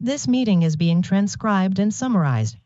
This meeting is being transcribed and summarized.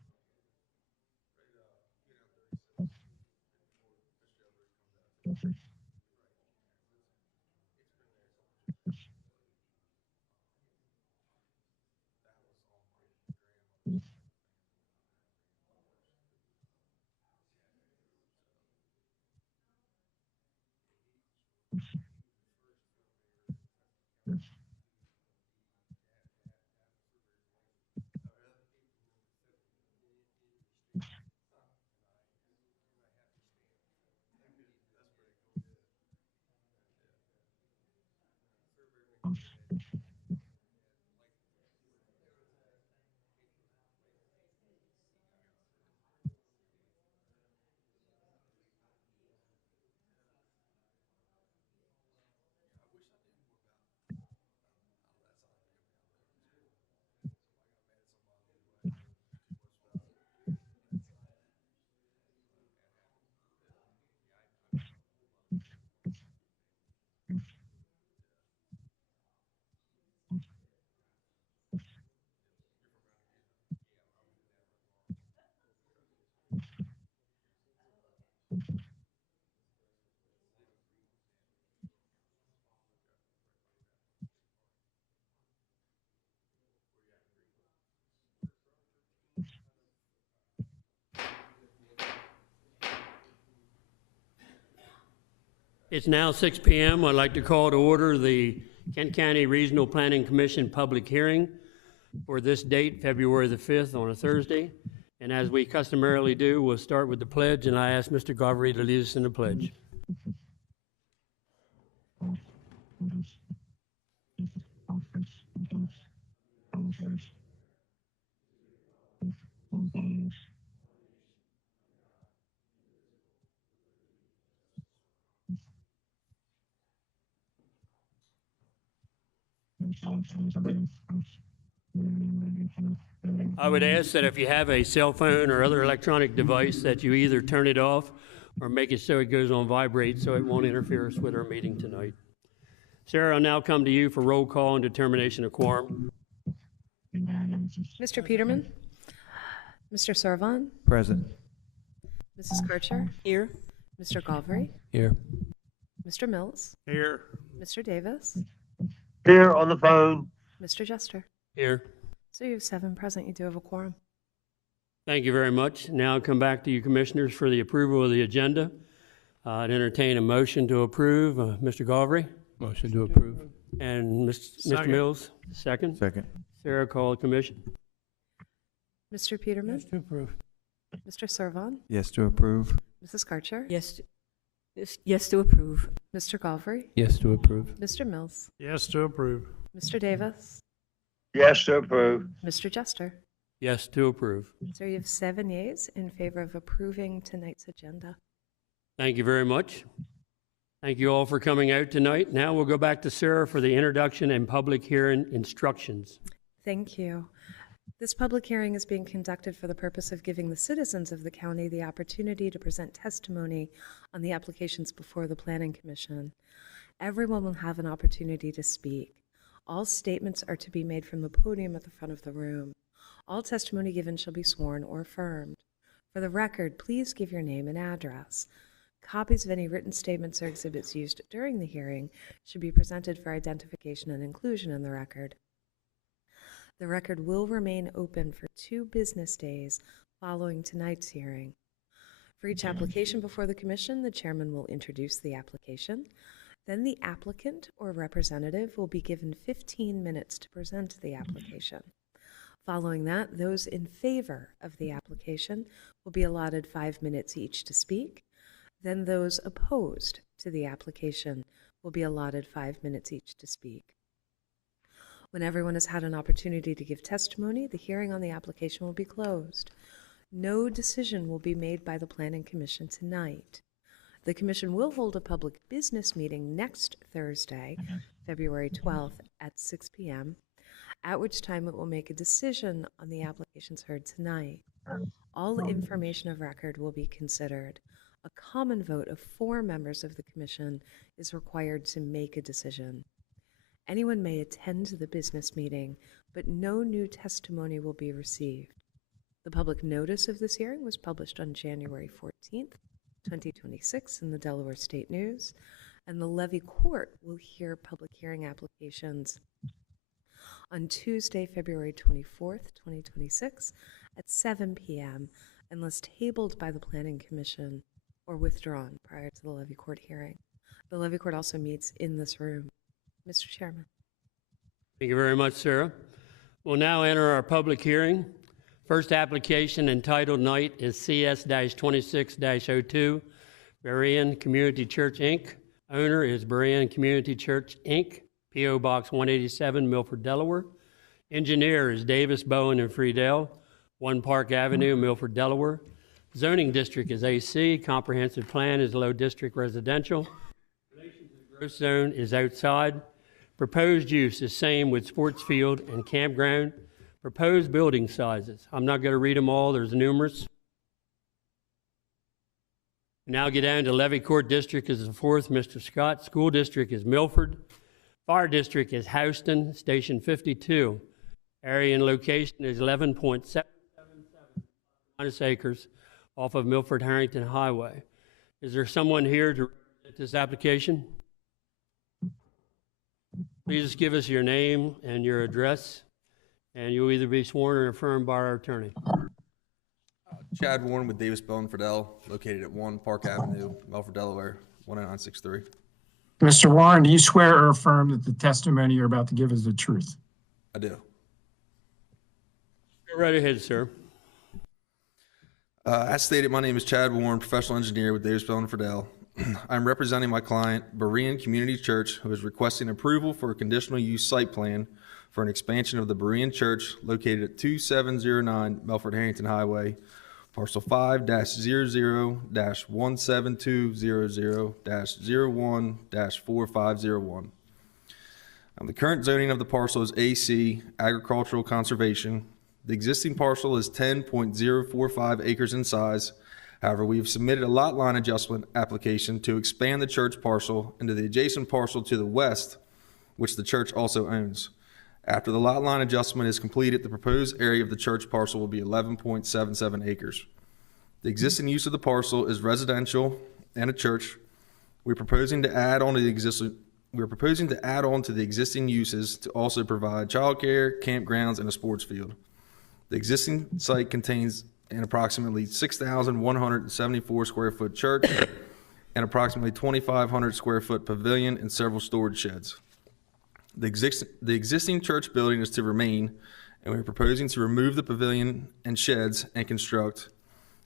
It's now 6 p.m. I'd like to call to order the Kent County Regional Planning Commission public hearing for this date, February the 5th, on a Thursday. And as we customarily do, we'll start with the pledge, and I ask Mr. Govery to lead us in the pledge. I would ask that if you have a cell phone or other electronic device that you either turn it off or make it so it goes on vibrate so it won't interfere with our meeting tonight. Sarah, I'll now come to you for roll call and determination of quorum. Mr. Peterman? Mr. Servan? Present. Mrs. Kircher? Here. Mr. Govery? Here. Mr. Mills? Here. Mr. Davis? Here on the phone. Mr. Jester? Here. So you have 7 present. You do have a quorum. Thank you very much. Now I'll come back to you, commissioners, for the approval of the agenda. I'd entertain a motion to approve. Mr. Govery? Motion to approve. And Mr. Mills? Second. Second. Sarah, call the commission. Mr. Peterman? To approve. Mr. Servan? Yes to approve. Mrs. Kircher? Yes to approve. Mr. Govery? Yes to approve. Mr. Mills? Yes to approve. Mr. Davis? Yes to approve. Mr. Jester? Yes to approve. So you have 7 yeas in favor of approving tonight's agenda. Thank you very much. Thank you all for coming out tonight. Now we'll go back to Sarah for the introduction and public hearing instructions. Thank you. This public hearing is being conducted for the purpose of giving the citizens of the county the opportunity to present testimony on the applications before the Planning Commission. Everyone will have an opportunity to speak. All statements are to be made from the podium at the front of the room. All testimony given shall be sworn or affirmed. For the record, please give your name and address. Copies of any written statements or exhibits used during the hearing should be presented for identification and inclusion in the record. The record will remain open for 2 business days following tonight's hearing. For each application before the commission, the chairman will introduce the application. Then the applicant or representative will be given 15 minutes to present the application. Following that, those in favor of the application will be allotted 5 minutes each to speak. Then those opposed to the application will be allotted 5 minutes each to speak. When everyone has had an opportunity to give testimony, the hearing on the application will be closed. No decision will be made by the Planning Commission tonight. The Commission will hold a public business meeting next Thursday, February 12th at 6 p.m., at which time it will make a decision on the applications heard tonight. All information of record will be considered. A common vote of 4 members of the Commission is required to make a decision. Anyone may attend the business meeting, but no new testimony will be received. The public notice of this hearing was published on January 14th, 2026 in the Delaware State News, and the Levy Court will hear public hearing applications on Tuesday, February 24th, 2026 at 7 p.m. unless tabled by the Planning Commission or withdrawn prior to the Levy Court hearing. The Levy Court also meets in this room. Mr. Chairman. Thank you very much, Sarah. We'll now enter our public hearing. First application entitled Night is CS-26-02, Berean Community Church, Inc. Owner is Berean Community Church, Inc., P.O. Box 187, Milford, Delaware. Engineer is Davis, Bowen, and Friedel, 1 Park Avenue, Milford, Delaware. Zoning district is AC. Comprehensive plan is low district residential. Relation to the growth zone is outside. Proposed use is same with sports field and campground. Proposed building sizes. I'm not going to read them all. There's numerous. Now get down to Levy Court District is the 4th, Mr. Scott. School District is Milford. Fire District is Houston, Station 52. Area and location is 11.777 acres off of Milford-Harrington Highway. Is there someone here to represent this application? Please give us your name and your address, and you'll either be sworn or affirmed by our attorney. Chad Warren with Davis, Bowen, Friedel, located at 1 Park Avenue, Milford, Delaware, 10963. Mr. Warren, do you swear or affirm that the testimony you're about to give is the truth? I do. Go right ahead, sir. As stated, my name is Chad Warren, professional engineer with Davis, Bowen, Friedel. I'm representing my client, Berean Community Church, who is requesting approval for a conditional use site plan for an expansion of the Berean Church located at 2709 Milford-Harrington Highway, parcel 5-001-17200-01-4501. The current zoning of the parcel is AC, agricultural conservation. The existing parcel is 10.045 acres in size. However, we have submitted a lot line adjustment application to expand the church parcel into the adjacent parcel to the west, which the church also owns. After the lot line adjustment is completed, the proposed area of the church parcel will be 11.77 acres. The existing use of the parcel is residential and a church. We're proposing to add on to the existing uses to also provide childcare, campgrounds, and a sports field. The existing site contains an approximately 6,174 square foot church and approximately 2,500 square foot pavilion and several storage sheds. The existing church building is to remain, and we're proposing to remove the pavilion and sheds and construct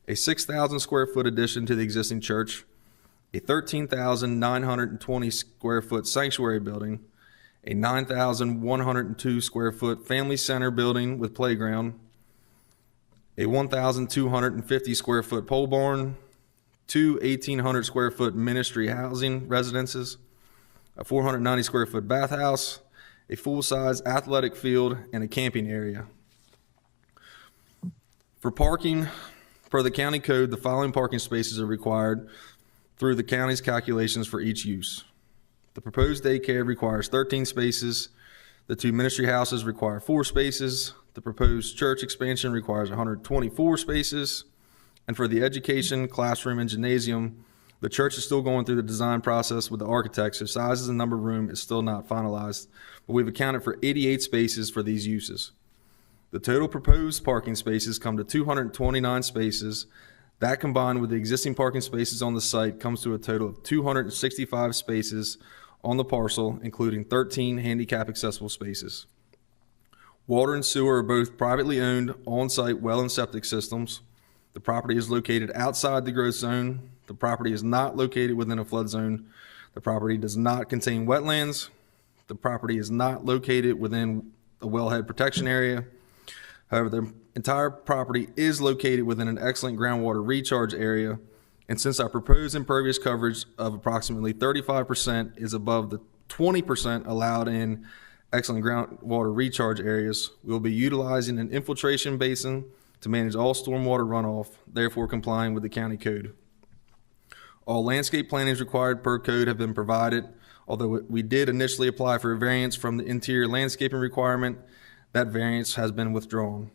a 6,000 square foot addition to the existing church, a 13,920 square foot sanctuary building, a 9,102 square foot family center building with playground, a 1,250 square foot pole barn, 2 1,800 square foot ministry housing residences, a 490 square foot bathhouse, a full-size athletic field, and a camping area. For parking, per the county code, the following parking spaces are required through the county's calculations for each use. The proposed daycare requires 13 spaces. The 2 ministry houses require 4 spaces. The proposed church expansion requires 124 spaces. And for the education, classroom, and gymnasium, the church is still going through the design process with the architect, so sizes and number of room is still not finalized, but we've accounted for 88 spaces for these uses. The total proposed parking spaces come to 229 spaces. That combined with the existing parking spaces on the site comes to a total of 265 spaces on the parcel, including 13 handicap accessible spaces. Water and sewer are both privately owned on-site well and septic systems. The property is located outside the growth zone. The property is not located within a flood zone. The property does not contain wetlands. The property is not located within a wellhead protection area. However, the entire property is located within an excellent groundwater recharge area, and since our proposed impervious coverage of approximately 35% is above the 20% allowed in excellent groundwater recharge areas, we will be utilizing an infiltration basin to manage all stormwater runoff, therefore complying with the county code. All landscape plantings required per code have been provided. Although we did initially apply for a variance from the interior landscaping requirement, that variance has been withdrawn.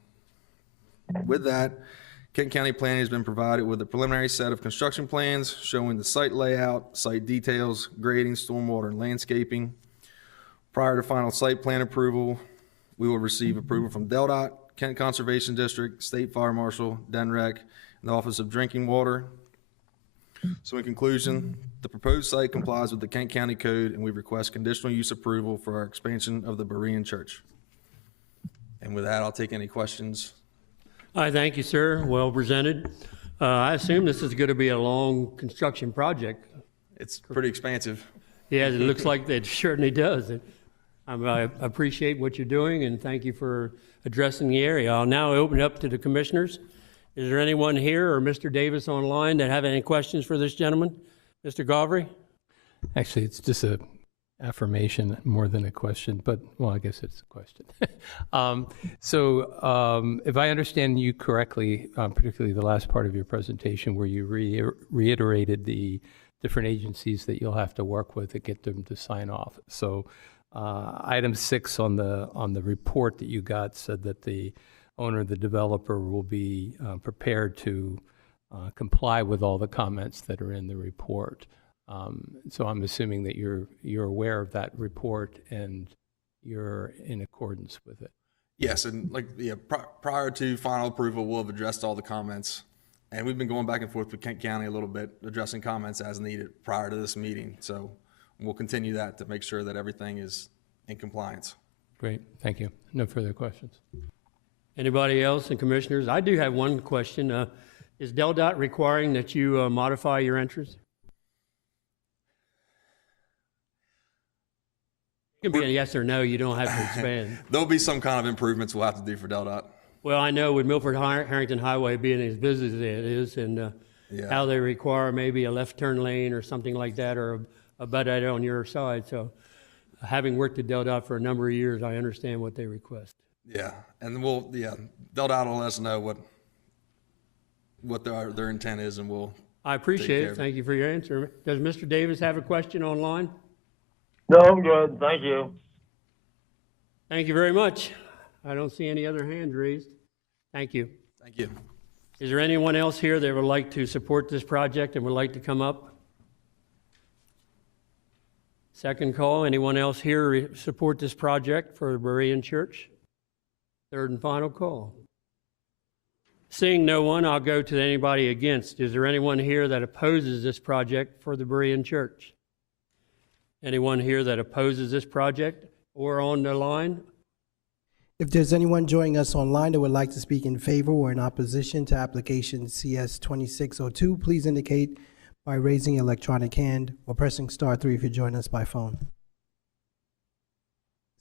With that, Kent County Planning has been provided with a preliminary set of construction plans showing the site layout, site details, grading, stormwater, and landscaping. Prior to final site plan approval, we will receive approval from DelDOT, Kent Conservation District, State Fire Marshal, DENREC, and the Office of Drinking Water. So in conclusion, the proposed site complies with the Kent County Code, and we request conditional use approval for our expansion of the Berean Church. And with that, I'll take any questions. I thank you, sir. Well presented. I assume this is going to be a long construction project. It's pretty expansive. Yeah, it looks like it certainly does. I appreciate what you're doing, and thank you for addressing the area. I'll now open it up to the commissioners. Is there anyone here or Mr. Davis online that have any questions for this gentleman? Mr. Gavry? Actually, it's just a affirmation more than a question, but, well, I guess it's a question. If I understand you correctly, particularly the last part of your presentation where you reiterated the different agencies that you'll have to work with to get them to sign off. So item 6 on the report that you got said that the owner, the developer, will be prepared to comply with all the comments that are in the report. So I'm assuming that you're aware of that report and you're in accordance with it. Yes, and prior to final approval, we'll have addressed all the comments. And we've been going back and forth with Kent County a little bit, addressing comments as needed prior to this meeting. So we'll continue that to make sure that everything is in compliance. Great, thank you. No further questions. Anybody else and commissioners? I do have one question. Is DelDOT requiring that you modify your entrance? It can be a yes or no. You don't have to expand. There'll be some kind of improvements we'll have to do for DelDOT. Well, I know with Milford Harrington Highway being as busy as it is, and how they require maybe a left turn lane or something like that, or a butt out on your side. So having worked at DelDOT for a number of years, I understand what they request. Yeah, and DelDOT will let us know what their intent is, and we'll. I appreciate it. Thank you for your answer. Does Mr. Davis have a question online? No, I'm good. Thank you. Thank you very much. I don't see any other hands raised. Thank you. Thank you. Is there anyone else here that would like to support this project and would like to come up? Second call. Anyone else here support this project for the Berean Church? Third and final call. Seeing no one, I'll go to anybody against. Is there anyone here that opposes this project for the Berean Church? Anyone here that opposes this project or on the line? If there's anyone joining us online that would like to speak in favor or in opposition to application CS 2602, please indicate by raising your electronic hand or pressing *3 if you're joining us by phone.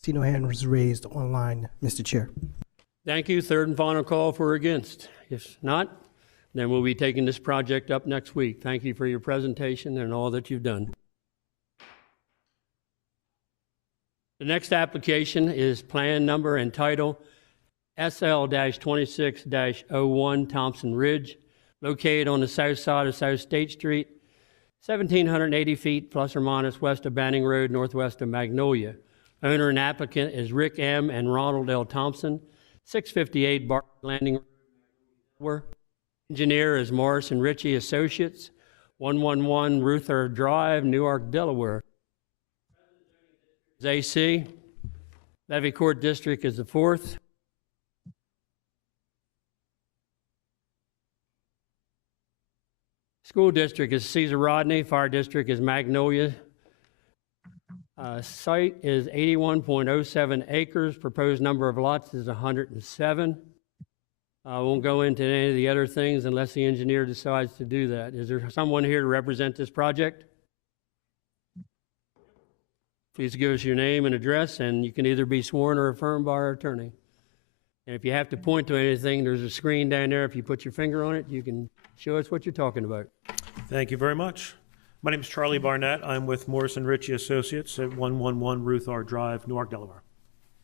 See no hand was raised online, Mr. Chair. Thank you. Third and final call for against. If not, then we'll be taking this project up next week. Thank you for your presentation and all that you've done. The next application is plan number and title SL-26-01 Thompson Ridge, located on the south side of South State Street, 1,780 feet plus or minus west of Banning Road, northwest of Magnolia. Owner and applicant is Rick M. and Ronald L. Thompson, 658 Barton Landing Road. Engineer is Morris and Ritchie Associates, 111 Ruther Drive, Newark, Delaware. AC. Levy Court District is the 4th. School District is Cesar Rodney. Fire District is Magnolia. Site is 81.07 acres. Proposed number of lots is 107. I won't go into any of the other things unless the engineer decides to do that. Is there someone here to represent this project? Please give us your name and address, and you can either be sworn or affirmed by our attorney. And if you have to point to anything, there's a screen down there. If you put your finger on it, you can show us what you're talking about. Thank you very much. My name is Charlie Barnett. I'm with Morrison Ritchie Associates at 111 Ruth R. Drive, Newark, Delaware.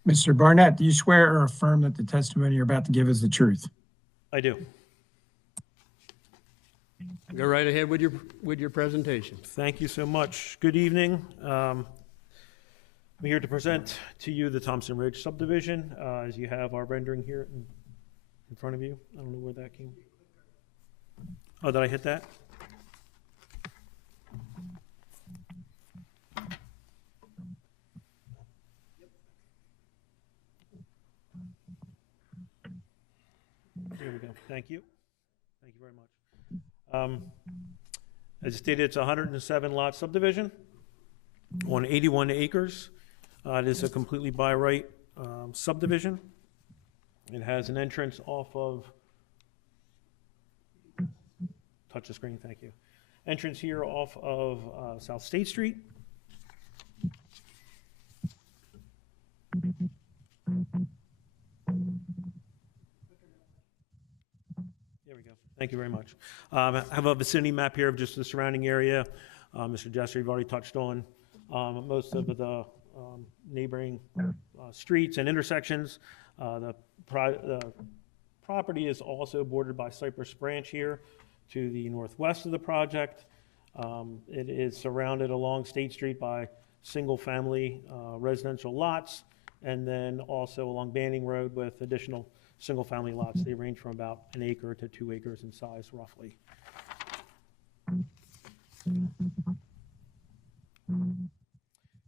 Mr. Barnett, do you swear or affirm that the testimony you're about to give is the truth? I do. Go right ahead with your presentation. Thank you so much. Good evening. I'm here to present to you the Thompson Ridge subdivision, as you have our rendering here in front of you. I don't know where that came. Oh, did I hit that? There we go. Thank you. Thank you very much. As stated, it's a 107 lot subdivision on 81 acres. It is a completely by right subdivision. It has an entrance off of, touch the screen, thank you. Entrance here off of South State Street. There we go. Thank you very much. I have a vicinity map here of just the surrounding area. Mr. Jesser, you've already touched on most of the neighboring streets and intersections. The property is also bordered by Cypress Branch here to the northwest of the project. It is surrounded along State Street by single-family residential lots, and then also along Banning Road with additional single-family lots. They range from about an acre to 2 acres in size, roughly.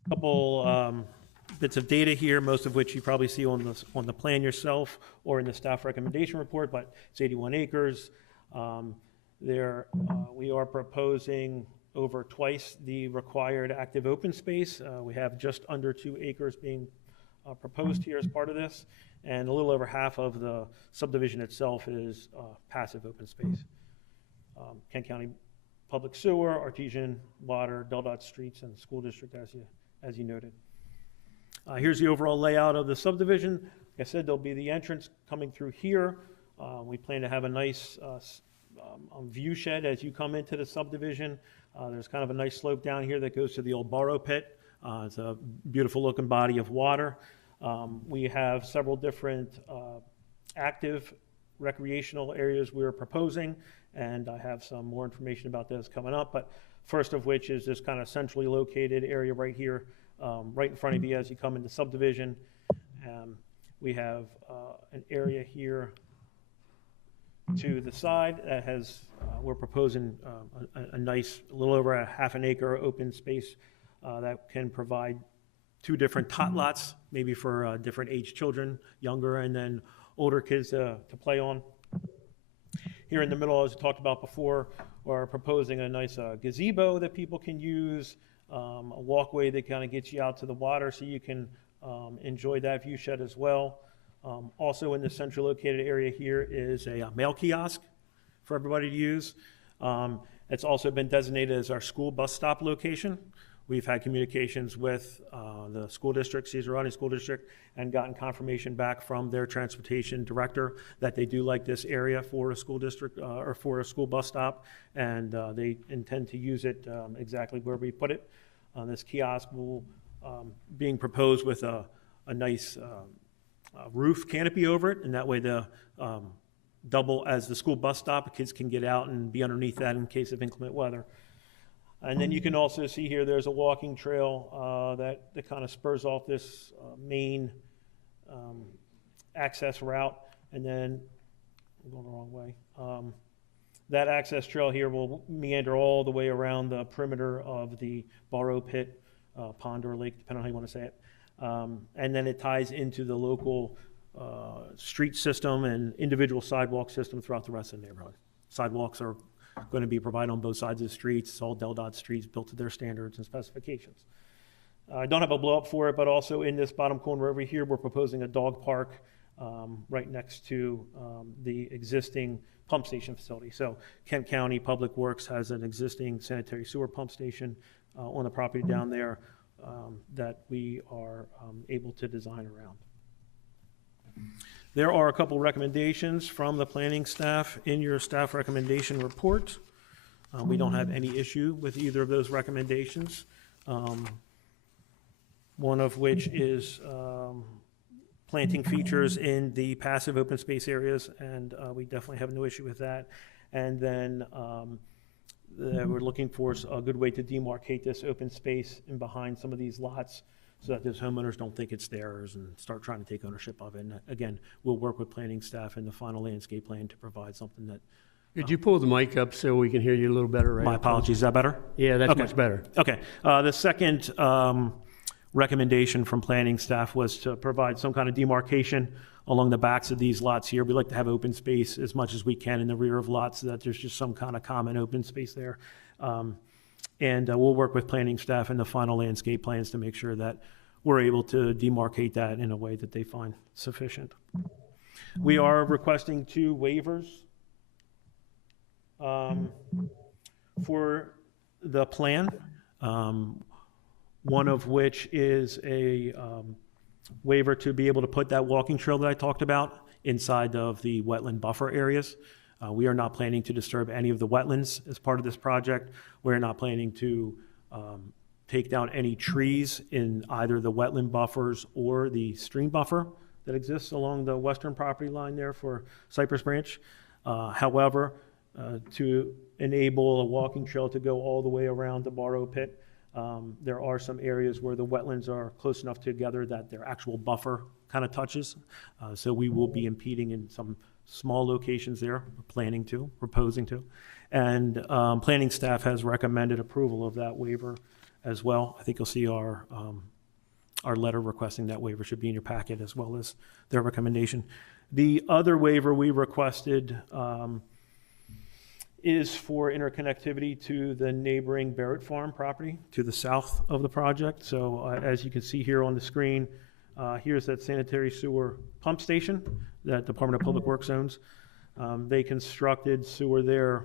Couple bits of data here, most of which you probably see on the plan yourself or in the staff recommendation report, but it's 81 acres. We are proposing over twice the required active open space. We have just under 2 acres being proposed here as part of this, and a little over half of the subdivision itself is passive open space. Kent County Public Sewer, Artesian Water, Del-Dot Streets, and School District, as you noted. Here's the overall layout of the subdivision. Like I said, there'll be the entrance coming through here. We plan to have a nice view shed as you come into the subdivision. There's kind of a nice slope down here that goes to the old borrow pit. It's a beautiful looking body of water. We have several different active recreational areas we're proposing, and I have some more information about this coming up, but first of which is this kind of centrally located area right here, right in front of you as you come into subdivision. We have an area here to the side that has, we're proposing a nice, a little over a half an acre open space that can provide 2 different tot lots, maybe for different age children, younger and then older kids to play on. Here in the middle, as we talked about before, we're proposing a nice gazebo that people can use, a walkway that kind of gets you out to the water so you can enjoy that view shed as well. Also in the central located area here is a mail kiosk for everybody to use. It's also been designated as our school bus stop location. We've had communications with the school district, Cesar Rodney School District, and gotten confirmation back from their transportation director that they do like this area for a school district or for a school bus stop, and they intend to use it exactly where we put it. This kiosk will being proposed with a nice roof canopy over it, and that way the double as the school bus stop. Kids can get out and be underneath that in case of inclement weather. And then you can also see here there's a walking trail that kind of spurs off this main access route. And then, I'm going the wrong way. That access trail here will meander all the way around the perimeter of the borrow pit, pond or lake, depending on how you want to say it. And then it ties into the local street system and individual sidewalk system throughout the rest of the neighborhood. Sidewalks are going to be provided on both sides of the streets. It's all Del-Dot streets built to their standards and specifications. I don't have a blow up for it, but also in this bottom corner over here, we're proposing a dog park right next to the existing pump station facility. So Kent County Public Works has an existing sanitary sewer pump station on the property down there that we are able to design around. There are a couple recommendations from the planning staff in your staff recommendation report. We don't have any issue with either of those recommendations. One of which is planting features in the passive open space areas, and we definitely have no issue with that. And then we're looking for a good way to demarcate this open space in behind some of these lots so that those homeowners don't think it's theirs and start trying to take ownership of it. And again, we'll work with planning staff in the final landscape plan to provide something that. Could you pull the mic up so we can hear you a little better? Right. My apologies. Is that better? Yeah, that's Okay. much better. Okay. The second recommendation from planning staff was to provide some kind of demarcation along the backs of these lots here. We like to have open space as much as we can in the rear of lots so that there's just some kind of common open space there. And we'll work with planning staff in the final landscape plans to make sure that we're able to demarcate that in a way that they find sufficient. We are requesting 2 waivers for the plan, one of which is a waiver to be able to put that walking trail that I talked about inside of the wetland buffer areas. We are not planning to disturb any of the wetlands as part of this project. We're not planning to take down any trees in either the wetland buffers or the stream buffer that exists along the western property line there for Cypress Branch. However, to enable a walking trail to go all the way around the Barrow Pit, there are some areas where the wetlands are close enough together that their actual buffer kind of touches. So we will be impeding in some small locations there, proposing to. And planning staff has recommended approval of that waiver as well. I think you'll see our letter requesting that waiver should be in your packet, as well as their recommendation. The other waiver we requested is for interconnectivity to the neighboring Barrett Farm property to the south of the project. So as you can see here on the screen, here's that sanitary sewer pump station that Department of Public Works owns. They constructed sewer there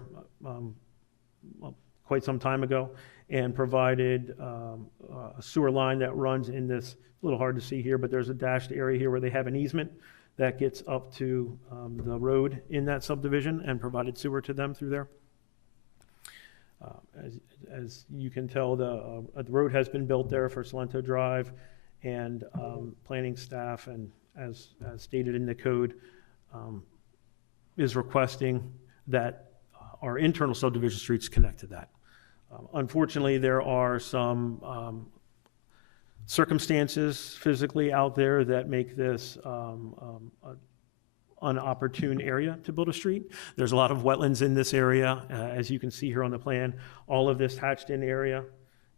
quite some time ago and provided a sewer line that runs in this, a little hard to see here, but there's a dashed area here where they have an easement that gets up to the road in that subdivision and provided sewer to them through there. As you can tell, the road has been built there for Salento Drive, and planning staff, and as stated in the code, is requesting that our internal subdivision streets connect to that. Unfortunately, there are some circumstances physically out there that make this an opportune area to build a street. There's a lot of wetlands in this area. As you can see here on the plan, all of this hatched in area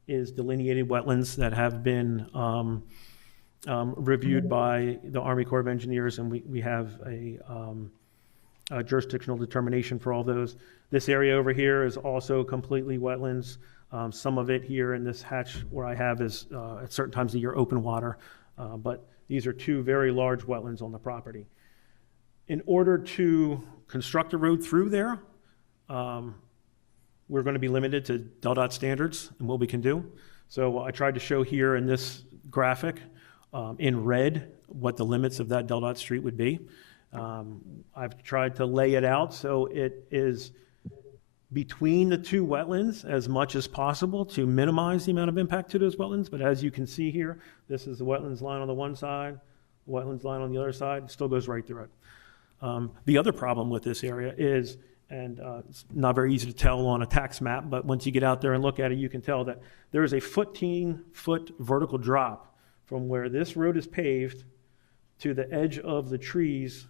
is delineated wetlands that have been reviewed by the Army Corps of Engineers, and we have a jurisdictional determination for all those. This area over here is also completely wetlands. Some of it here in this hatch where I have is at certain times of year open water, but these are 2 very large wetlands on the property. In order to construct a road through there, we're going to be limited to DelDOT standards and what we can do. So I tried to show here in this graphic in red what the limits of that DelDOT street would be. I've tried to lay it out so it is between the 2 wetlands as much as possible to minimize the amount of impact to those wetlands. But as you can see here, this is the wetlands line on the one side, the wetlands line on the other side. It still goes right through it. The other problem with this area is, and it's not very easy to tell on a tax map, but once you get out there and look at it, you can tell that there is a 14-foot vertical drop from where this road is paved to the edge of the trees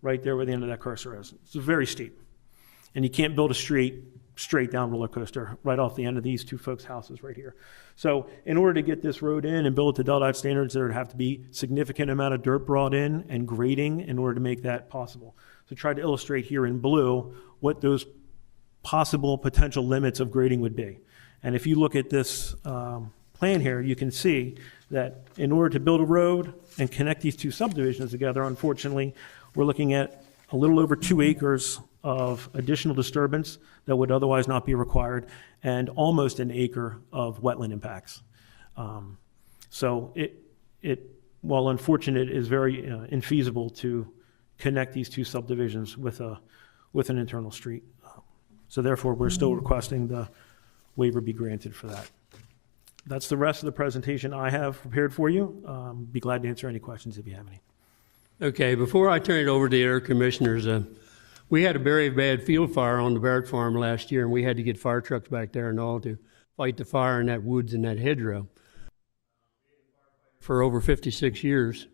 right there where the end of that cursor is. It's very steep. And you can't build a street straight down roller coaster right off the end of these 2 folks' houses right here. So in order to get this road in and build it to DelDOT standards, there would have to be significant amount of dirt brought in and grading in order to make that possible. So try to illustrate here in blue what those possible potential limits of grading would be. And if you look at this plan here, you can see that in order to build a road and connect these 2 subdivisions together, unfortunately, we're looking at a little over 2 acres of additional disturbance that would otherwise not be required, and almost an acre of wetland impacts. So it while unfortunate, is very infeasible to connect these two subdivisions with an internal street. So therefore, we're still requesting the waiver be granted for that. That's the rest of the presentation I have prepared for you. Be glad to answer any questions if you have any. Okay, before I turn it over to the other commissioners, we had a very bad field fire on the Barrett farm last year, and we had to get fire trucks back there and all to fight the fire in that woods and that hedgerow. For over 56 years,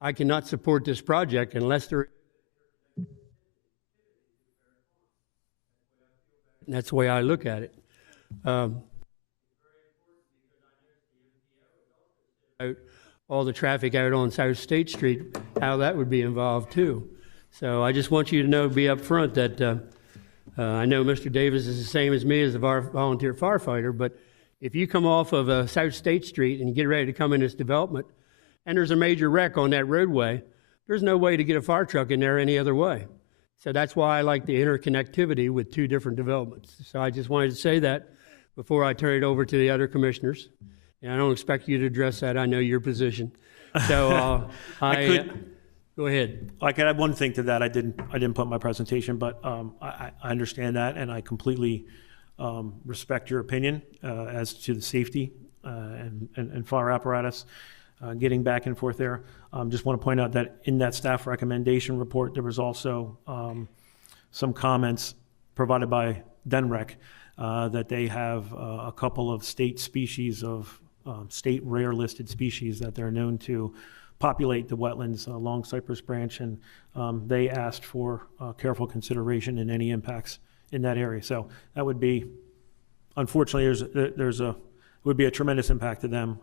I cannot support this project unless there. That's the way I look at it. All the traffic out on South State Street, how that would be involved too. So I just want you to know, be up front that I know Mr. Davis is the same as me as a volunteer firefighter, but if you come off of South State Street and you get ready to come in this development and there's a major wreck on that roadway, there's no way to get a fire truck in there any other way. So that's why I like the interconnectivity with two different developments. So I just wanted to say that before I turn it over to the other commissioners. And I don't expect you to address that. I know your position. So go ahead. I could add one thing to that. I didn't put in my presentation, but I understand that, and I completely respect your opinion as to the safety and fire apparatus getting back and forth there. Just want to point out that in that staff recommendation report, there was also some comments provided by DENREC that they have a couple of state species of state rare listed species that they're known to populate the wetlands along Cypress Branch, and they asked for careful consideration in any impacts in that area. So that would be, unfortunately, would be a tremendous impact to them.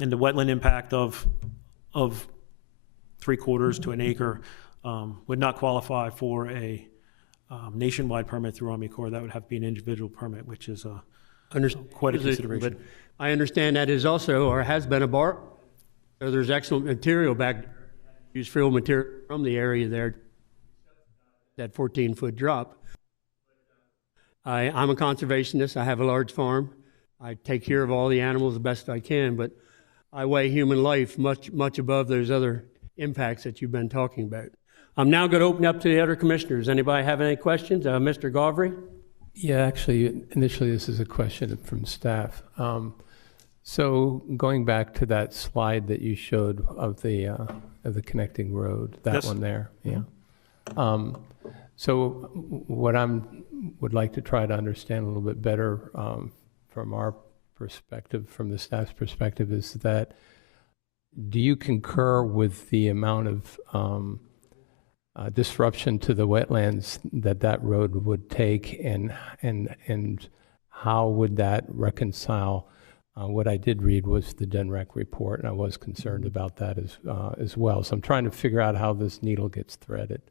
And the wetland impact of 3/4 to an acre would not qualify for a nationwide permit through Army Corps. That would have to be an individual permit, which is quite a consideration. But I understand that is also, or has been, a bar. So there's excellent material back, used fill material from the area there, that 14-foot drop. I'm a conservationist. I have a large farm. I take care of all the animals the best I can, but I weigh human life much above those other impacts that you've been talking about. I'm now going to open up to the other commissioners. Anybody have any questions? Mr. Gavry? Yeah, actually, initially this is a question from staff. So going back to that slide that you showed of the connecting road, that Yes. one there, yeah. So what would like to try to understand a little bit better from our perspective, from the staff's perspective, is that do you concur with the amount of disruption to the wetlands that road would take, and how would that reconcile? What I did read was the DENREC report, and I was concerned about that as well. So I'm trying to figure out how this needle gets threaded.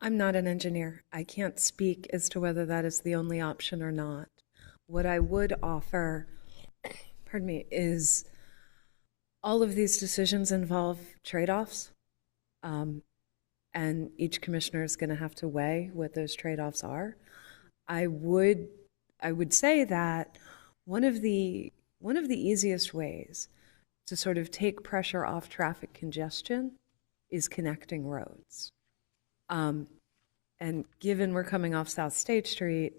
I'm not an engineer. I can't speak as to whether that is the only option or not. What I would offer, pardon me, is all of these decisions involve trade-offs, and each commissioner is going to have to weigh what those trade-offs are. I would say that one of the easiest ways to sort of take pressure off traffic congestion is connecting roads. And given we're coming off South State Street,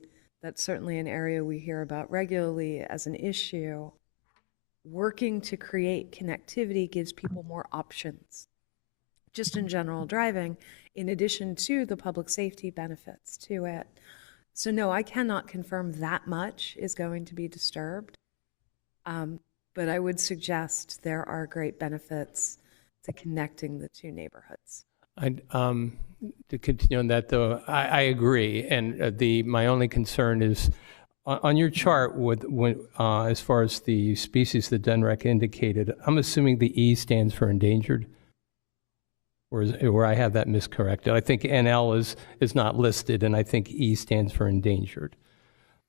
that's certainly an area we hear about regularly as an issue. Working to create connectivity gives people more options, just in general driving, in addition to the public safety benefits to it. So no, I cannot confirm that much is going to be disturbed, but I would suggest there are great benefits to connecting the two neighborhoods. To continue on that, though, I agree, and my only concern is on your chart as far as the species that DENREC indicated. I'm assuming the E stands for endangered, or I have that miscorrected. I think NL is not listed, and I think E stands for endangered.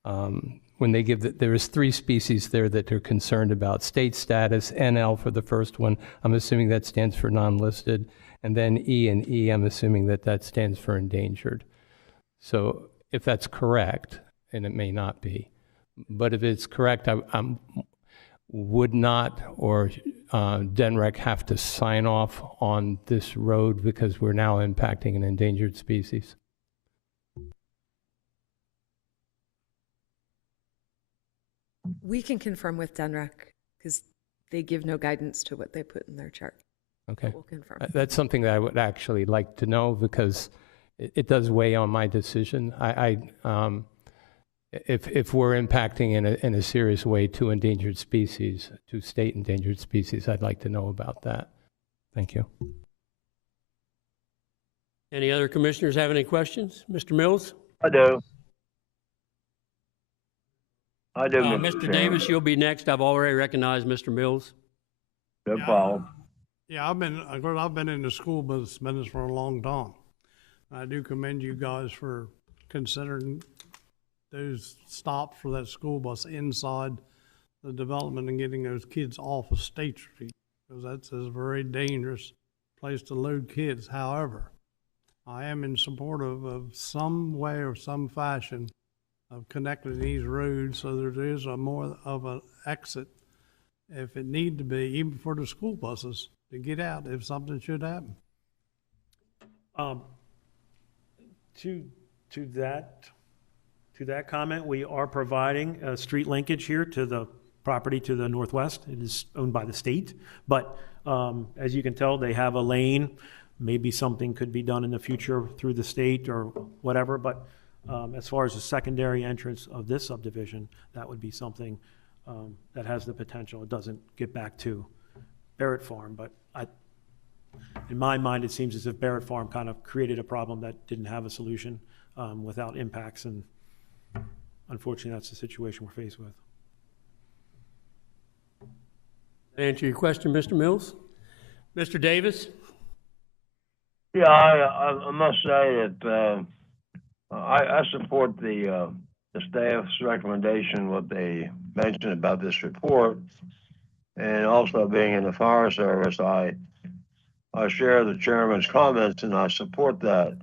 When they give there is 3 species there that they're concerned about. State status, NL for the first one. I'm assuming that stands for non-listed. And then E and E, I'm assuming that stands for endangered. So if that's correct, and it may not be, but if it's correct, would not, or DENREC have to sign off on this road because we're now impacting an endangered species? We can confirm with DENREC because they give no guidance to what they put in their chart. Okay. We'll confirm. That's something that I would actually like to know because it does weigh on my decision. If we're impacting in a serious way two endangered species, two state endangered species, I'd like to know about that. Thank you. Any other commissioners have any questions? Mr. Mills? I do. Mr. Chairman. Davis, you'll be next. I've already recognized Mr. Mills. No problem. Yeah, I've been in the school business for a long time. I do commend you guys for considering those stops for that school bus inside the development and getting those kids off of State Street, because that's a very dangerous place to load kids. However, I am in support of some way or some fashion of connecting these roads so there is a more of an exit, if it need to be, even for the school buses to get out if something should happen. To that comment, we are providing a street linkage here to the property to the northwest. It is owned by the state, but as you can tell, they have a lane. Maybe something could be done in the future through the state or whatever, but as far as the secondary entrance of this subdivision, that would be something that has the potential. It doesn't get back to Barrett Farm, but in my mind, it seems as if Barrett Farm kind of created a problem that didn't have a solution without impacts, and unfortunately, that's the situation we're faced with. Answer your question, Mr. Mills? Mr. Davis? Yeah, I must say that I support the staff's recommendation, what they mentioned about this report, and also being in the Fire Service, I share the chairman's comments and I support that.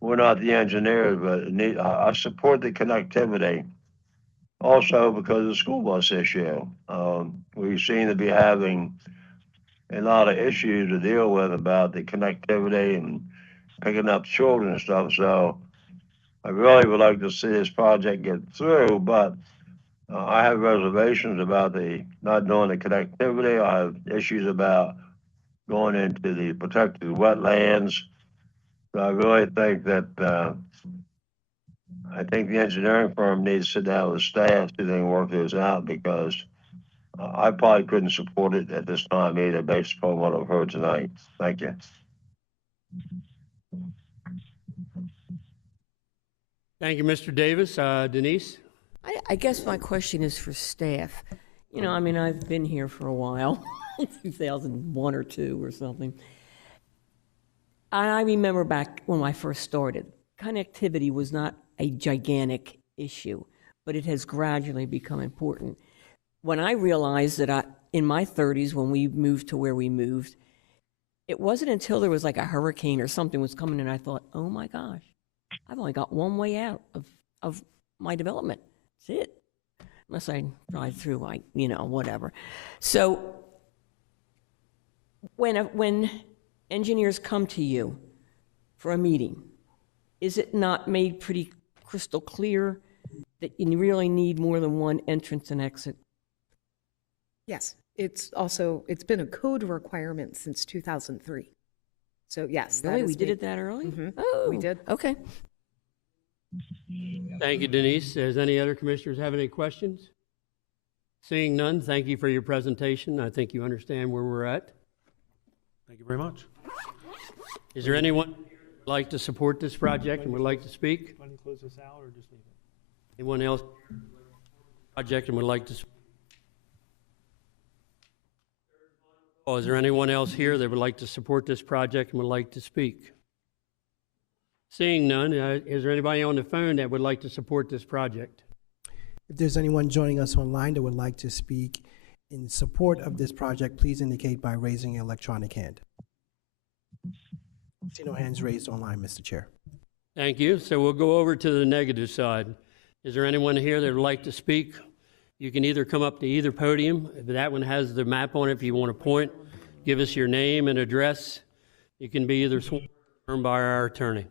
We're not the engineers, but I support the connectivity. Also because of the school bus issue. We seem to be having a lot of issues to deal with about the connectivity and picking up children and stuff. So I really would like to see this project get through, but I have reservations about the not doing the connectivity. I have issues about going into the protected wetlands. So I really think that I think the engineering firm needs to sit down with staff so they can work this out, because I probably couldn't support it at this time either, based upon what I've heard tonight. Thank you. Thank you, Mr. Davis. Denise? I guess my question is for staff. You know, I mean, I've been here for a while, 2001 or 2 or something. I remember back when I first started, connectivity was not a gigantic issue, but it has gradually become important. When I realized that in my 30s, when we moved to where we moved, it wasn't until there was like a hurricane or something was coming and I thought, oh my gosh, I've only got one way out of my development. That's it. Unless I drive through, whatever. So when engineers come to you for a meeting, is it not made pretty crystal clear that you really need more than one entrance and exit? Yes, it's been a code requirement since 2003. So yes. Really? We did it that early? Mm-hmm. Oh, we did. Okay. Thank you, Denise. Does any other commissioners have any questions? Seeing none, thank you for your presentation. I think you understand where we're at. Thank you very much. Is there anyone who would like to support this project and would like to speak? Want to close this out or just leave it? Anyone else project and would like to speak? Oh, is there anyone else here that would like to support this project and would like to speak? Seeing none, is there anybody on the phone that would like to support this project? If there's anyone joining us online that would like to speak in support of this project, please indicate by raising your electronic hand. I see no hands raised online, Mr. Chair. Thank you. So we'll go over to the negative side. Is there anyone here that would like to speak You can either come up to either podium. That one has the map on it. If you want to point, give us your name and address. You can be either sworn by our attorney.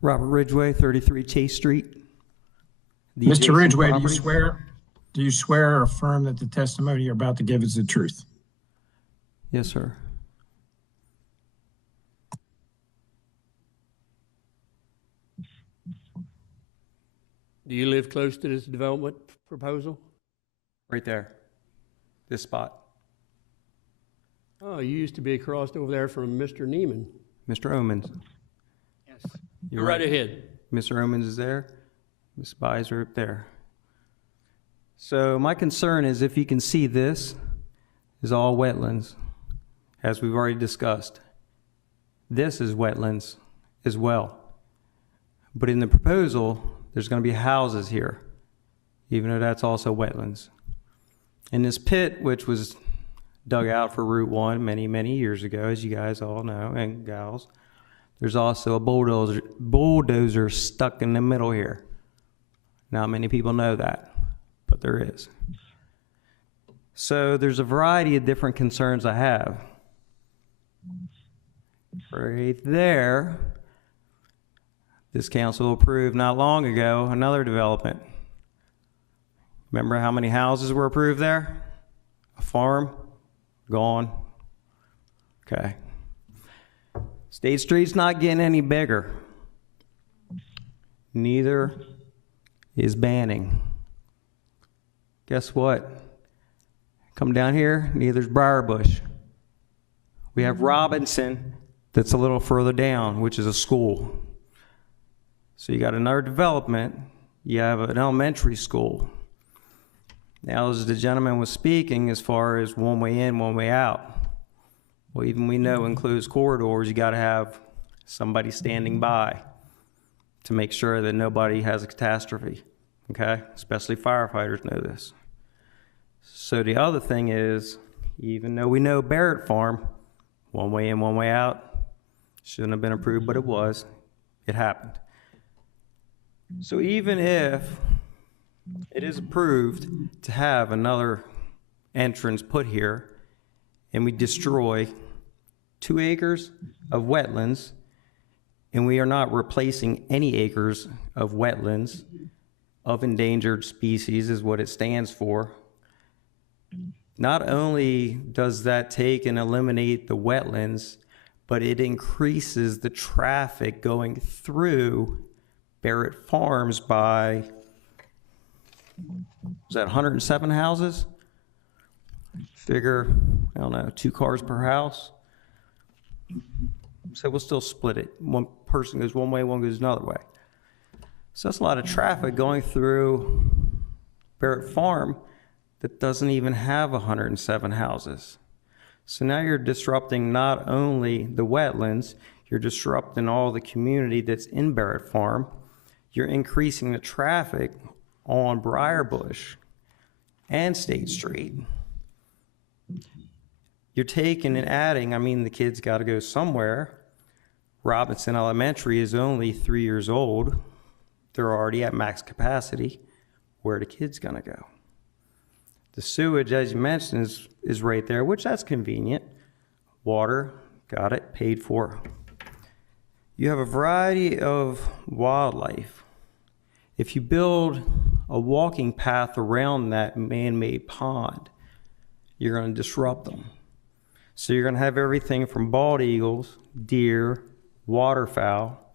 Robert Ridgway, 33 Chase Street. The Mr. adjacent Ridgway, property. do you swear or affirm that the testimony you're about to give is the truth? Yes, sir. Do you live close to this development proposal? Right there. This spot. Oh, you used to be across over there from Mr. Neiman. Mr. Omens. Yes. You're Right ahead. Mr. Omens is there. Ms. Byes are up there. So my concern is, if you can see, this is all wetlands, as we've already discussed. This is wetlands as well. But in the proposal, there's going to be houses here, even though that's also wetlands. In this pit, which was dug out for Route 1 many, many years ago, as you guys all know, and gals, there's also a bulldozer stuck in the middle here. Not many people know that, but there is. So there's a variety of different concerns I have. Right there, this council approved not long ago another development. Remember how many houses were approved there? A farm? Gone. Okay. State Street's not getting any bigger. Neither is Banning. Guess what? Come down here, neither's Briarbush. We have Robinson that's a little further down, which is a school. So you got another development, you have an elementary school. Now, as the gentleman was speaking, as far as one way in, one way out, well, even we know in closed corridors, you gotta have somebody standing by to make sure that nobody has a catastrophe, okay? Especially firefighters know this. So the other thing is, even though we know Barrett Farm, one way in, one way out, shouldn't have been approved, but it was. It happened. So even if it is approved to have another entrance put here, and we destroy 2 acres of wetlands, and we are not replacing any acres of wetlands of endangered species is what it stands for. Not only does that take and eliminate the wetlands, but it increases the traffic going through Barrett Farms by, was that 107 houses? Figure, I don't know, 2 cars per house. So we'll still split it. One person goes one way, one goes another way. So that's a lot of traffic going through Barrett Farm that doesn't even have 107 houses. So now you're disrupting not only the wetlands, you're disrupting all the community that's in Barrett Farm. You're increasing the traffic on Briarbush and State Street. You're taking and adding, I mean, the kids got to go somewhere. Robinson Elementary is only 3 years old. They're already at max capacity. Where are the kids going to go? The sewage, as you mentioned, is right there, which that's convenient. Water, got it, paid for. You have a variety of wildlife. If you build a walking path around that man-made pond, you're going to disrupt them. So you're going to have everything from bald eagles, deer, waterfowl,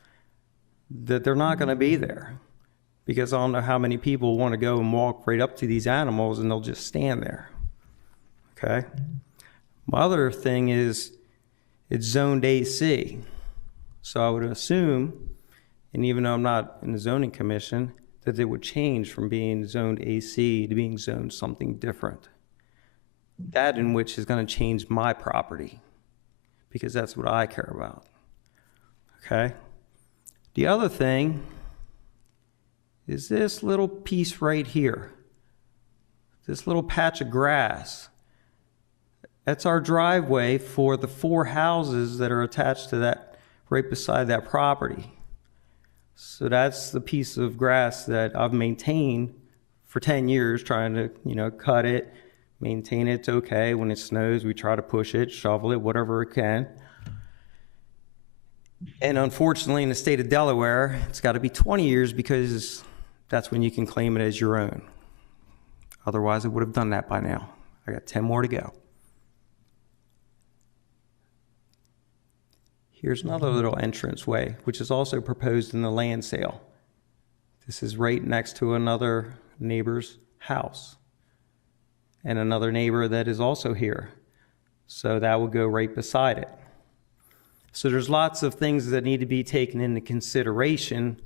that they're not going to be there. Because I don't know how many people want to go and walk right up to these animals and they'll just stand there. Okay? My other thing is it's zoned AC. So I would assume, and even though I'm not in the zoning commission, that it would change from being zoned AC to being zoned something different. That in which is going to change my property, because that's what I care about. Okay? The other thing is this little piece right here, this little patch of grass. That's our driveway for the 4 houses that are attached to that, right beside that property. So that's the piece of grass that I've maintained for 10 years trying to, cut it, maintain it. It's okay. When it snows, we try to push it, shovel it, whatever it can. And unfortunately, in the state of Delaware, it's got to be 20 years because that's when you can claim it as your own. Otherwise, I would have done that by now. I got 10 more to go. Here's another little entranceway, which is also proposed in the land sale. This is right next to another neighbor's house and another neighbor that is also here. So that will go right beside it. So there's lots of things that need to be taken into consideration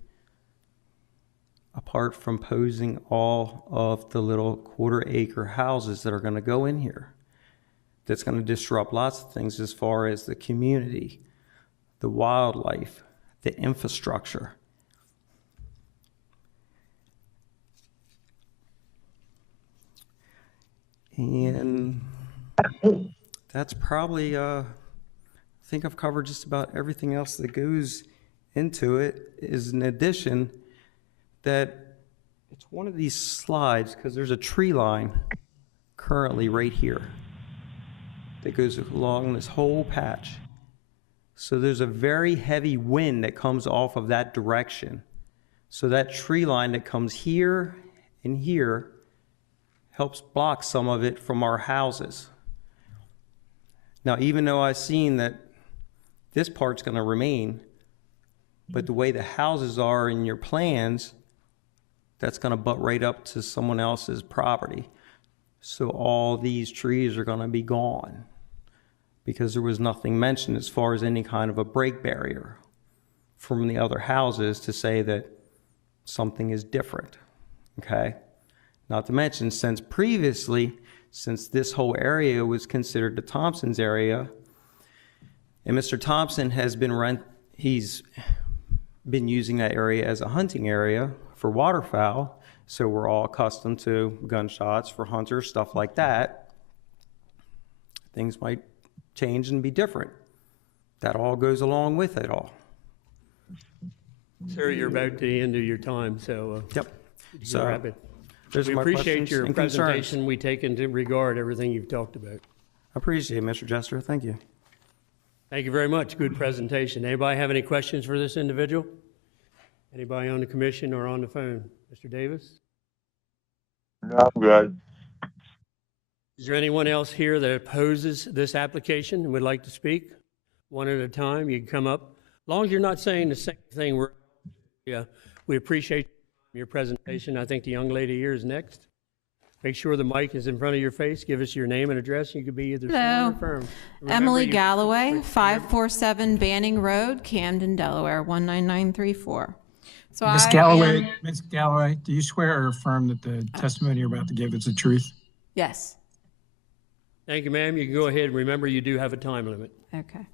apart from posing all of the little quarter-acre houses that are going to go in here. That's going to disrupt lots of things as far as the community, the wildlife, the infrastructure. And that's probably, I think I've covered just about everything else that goes into it. Is an addition that it's one of these slides, because there's a tree line currently right here that goes along this whole patch. So there's a very heavy wind that comes off of that direction. So that tree line that comes here and here helps block some of it from our houses. Now, even though I've seen that this part's going to remain, but the way the houses are in your plans, that's going to butt right up to someone else's property. So all these trees are going to be gone because there was nothing mentioned as far as any kind of a break barrier from the other houses to say that something is different, okay? Not to mention, since this whole area was considered the Thompson's area, and Mr. Thompson has he's been using that area as a hunting area for waterfowl, so we're all accustomed to gunshots for hunters, stuff like that. Things might change and be different. That all goes along with it all. Sir, you're about to the end of your time, so yep. So wrap it. Those We are my appreciate questions your and presentation. concerns. We take into regard everything you've talked about. I appreciate it, Mr. Jester. Thank you. Thank you very much. Good presentation. Anybody have any questions for this individual? Anybody on the commission or on the phone? Mr. Davis? No, I'm good. Is there anyone else here that opposes this application and would like to speak? One at a time, you can come up. As long as you're not saying the same thing, we appreciate your presentation. I think the young lady here is next. Make sure the mic is in front of your face. Give us your name and address. You could be either sworn or firm. Emily Galloway, 547 Banning Road, Camden, Delaware, 19934. So Ms. Galloway, do you swear or affirm that the testimony you're about to give is the truth? Yes. Thank you, ma'am. You can go ahead. Remember, you do have a time limit. Okay.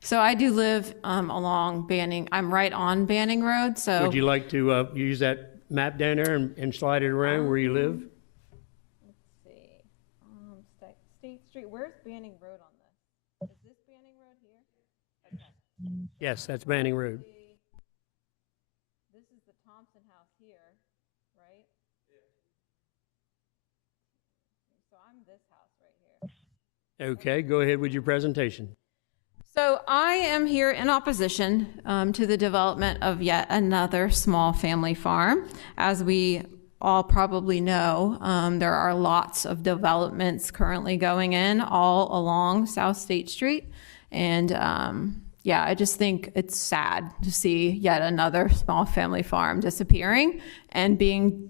So I do live along Banning. I'm right on Banning Road. So would you like to use that map down there and slide it around where you live? Let's see. State Street. Where's Banning Road on this? Is this Banning Road here? Okay. Yes, that's Banning Road. This is the Thompson house here, right? So I'm this house right here. Okay, go ahead with your presentation. So I am here in opposition to the development of yet another small family farm. As we all probably know, there are lots of developments currently going in all along South State Street. And yeah, I just think it's sad to see yet another small family farm disappearing and being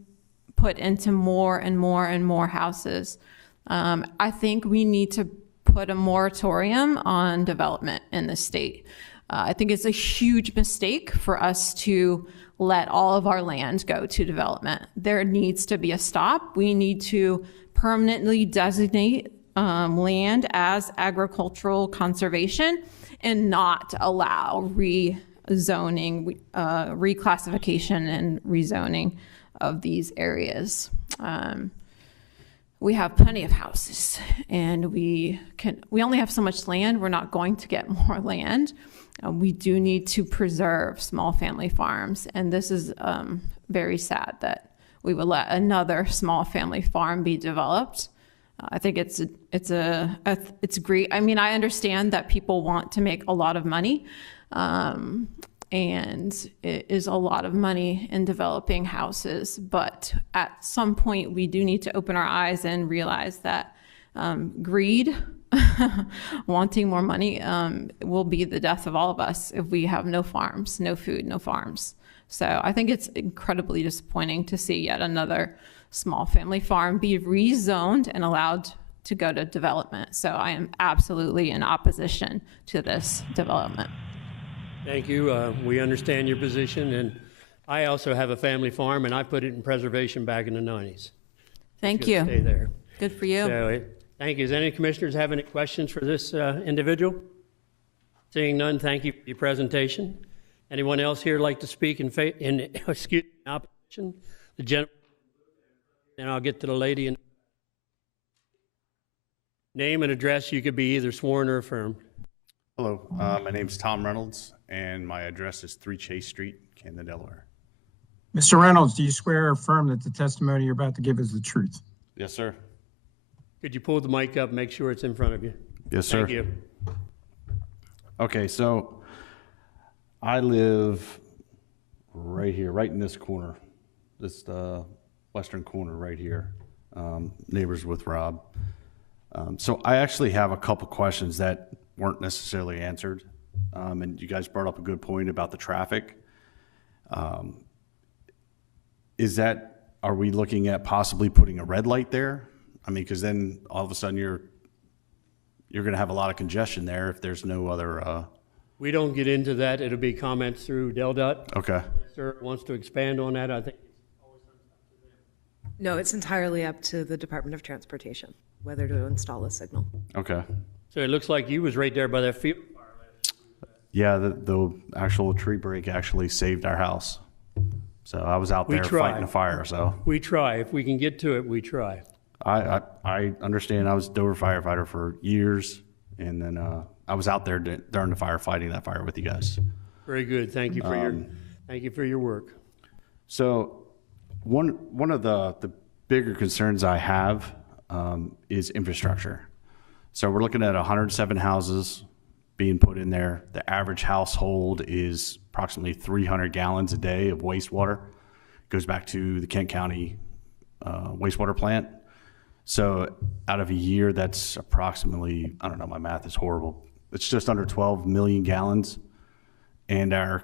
put into more and more and more houses. I think we need to put a moratorium on development in the state. I think it's a huge mistake for us to let all of our land go to development. There needs to be a stop. We need to permanently designate land as agricultural conservation and not allow rezoning, reclassification and rezoning of these areas. We have plenty of houses and we only have so much land. We're not going to get more land. We do need to preserve small family farms. And this is very sad that we would let another small family farm be developed. I think it's great. I mean, I understand that people want to make a lot of money, and it is a lot of money in developing houses. But at some point, we do need to open our eyes and realize that greed, wanting more money, will be the death of all of us if we have no farms, no food, no farms. So I think it's incredibly disappointing to see yet another small family farm be rezoned and allowed to go to development. So I am absolutely in opposition to this development. Thank you. We understand your position, and I also have a family farm, and I put it in preservation back in the 90s. Thank It's gonna you. Stay there. Good for you. So, thank you. Does any commissioners have any questions for this individual? Seeing none, thank you for your presentation. Anyone else here like to speak in opposition? The gentleman, and I'll get to the lady. And name and address. You could be either sworn or affirmed. Hello, my name's Tom Reynolds, and my address is 3 Chase Street, Camden, Delaware. Mr. Reynolds, do you swear or affirm that the testimony you're about to give is the truth? Yes, sir. Could you pull the mic up, make sure it's in front of you? Yes, sir. Thank you. Okay, so I live right here, right in this corner, this western corner right here, neighbors with Rob. So I actually have a couple questions that weren't necessarily answered, and you guys brought up a good point about the traffic. Are we looking at possibly putting a red light there? I mean, because then all of a sudden you're going to have a lot of congestion there if there's no other. We don't get into that. It'll be comments through DelDOT. Okay. Sir wants to expand on that. I think. No, it's entirely up to the Department of Transportation, whether to install a signal. Okay. So it looks like you was right there by that field. Yeah, the actual tree break actually saved our house. So I was out there fighting a fire. So we try. If we can get to it, we try. I understand. I was a Dover firefighter for years, and then I was out there during the fire fighting that fire with you guys. Very good. Thank you for your work. So one of the bigger concerns I have is infrastructure. So we're looking at 107 houses being put in there. The average household is approximately 300 gallons a day of wastewater. Goes back to the Kent County wastewater plant. So out of a year, that's approximately, I don't know, my math is horrible. It's just under 12 million gallons. And our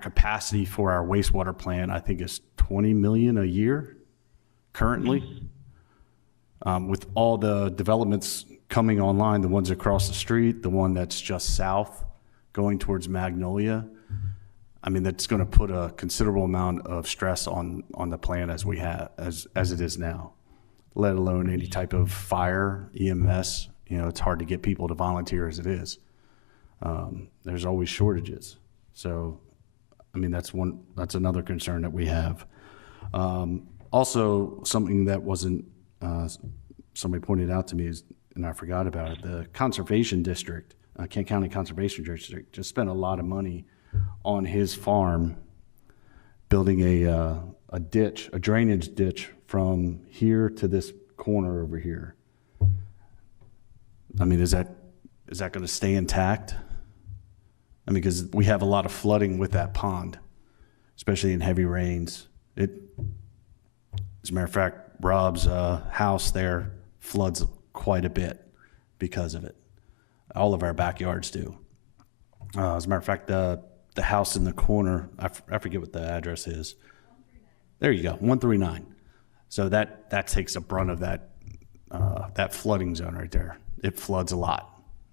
capacity for our wastewater plant, I think, is 20 million a year currently. With all the developments coming online, the ones across the street, the one that's just south going towards Magnolia, I mean, that's going to put a considerable amount of stress on the plant as it is now, let alone any type of fire, EMS. You know, it's hard to get people to volunteer as it is. There's always shortages. So, I mean, that's another concern that we have. Also, something that wasn't, somebody pointed out to me and I forgot about it, the Conservation District, Kent County Conservation District, just spent a lot of money on his farm building a drainage ditch from here to this corner over here. I mean, is that going to stay intact? I mean, because we have a lot of flooding with that pond, especially in heavy rains. As a matter of fact, Rob's house there floods quite a bit because of it. All of our backyards do. As a matter of fact, the house in the corner, I forget what the address is. There you go, 139. So that takes a brunt of that flooding zone right there. It floods a lot,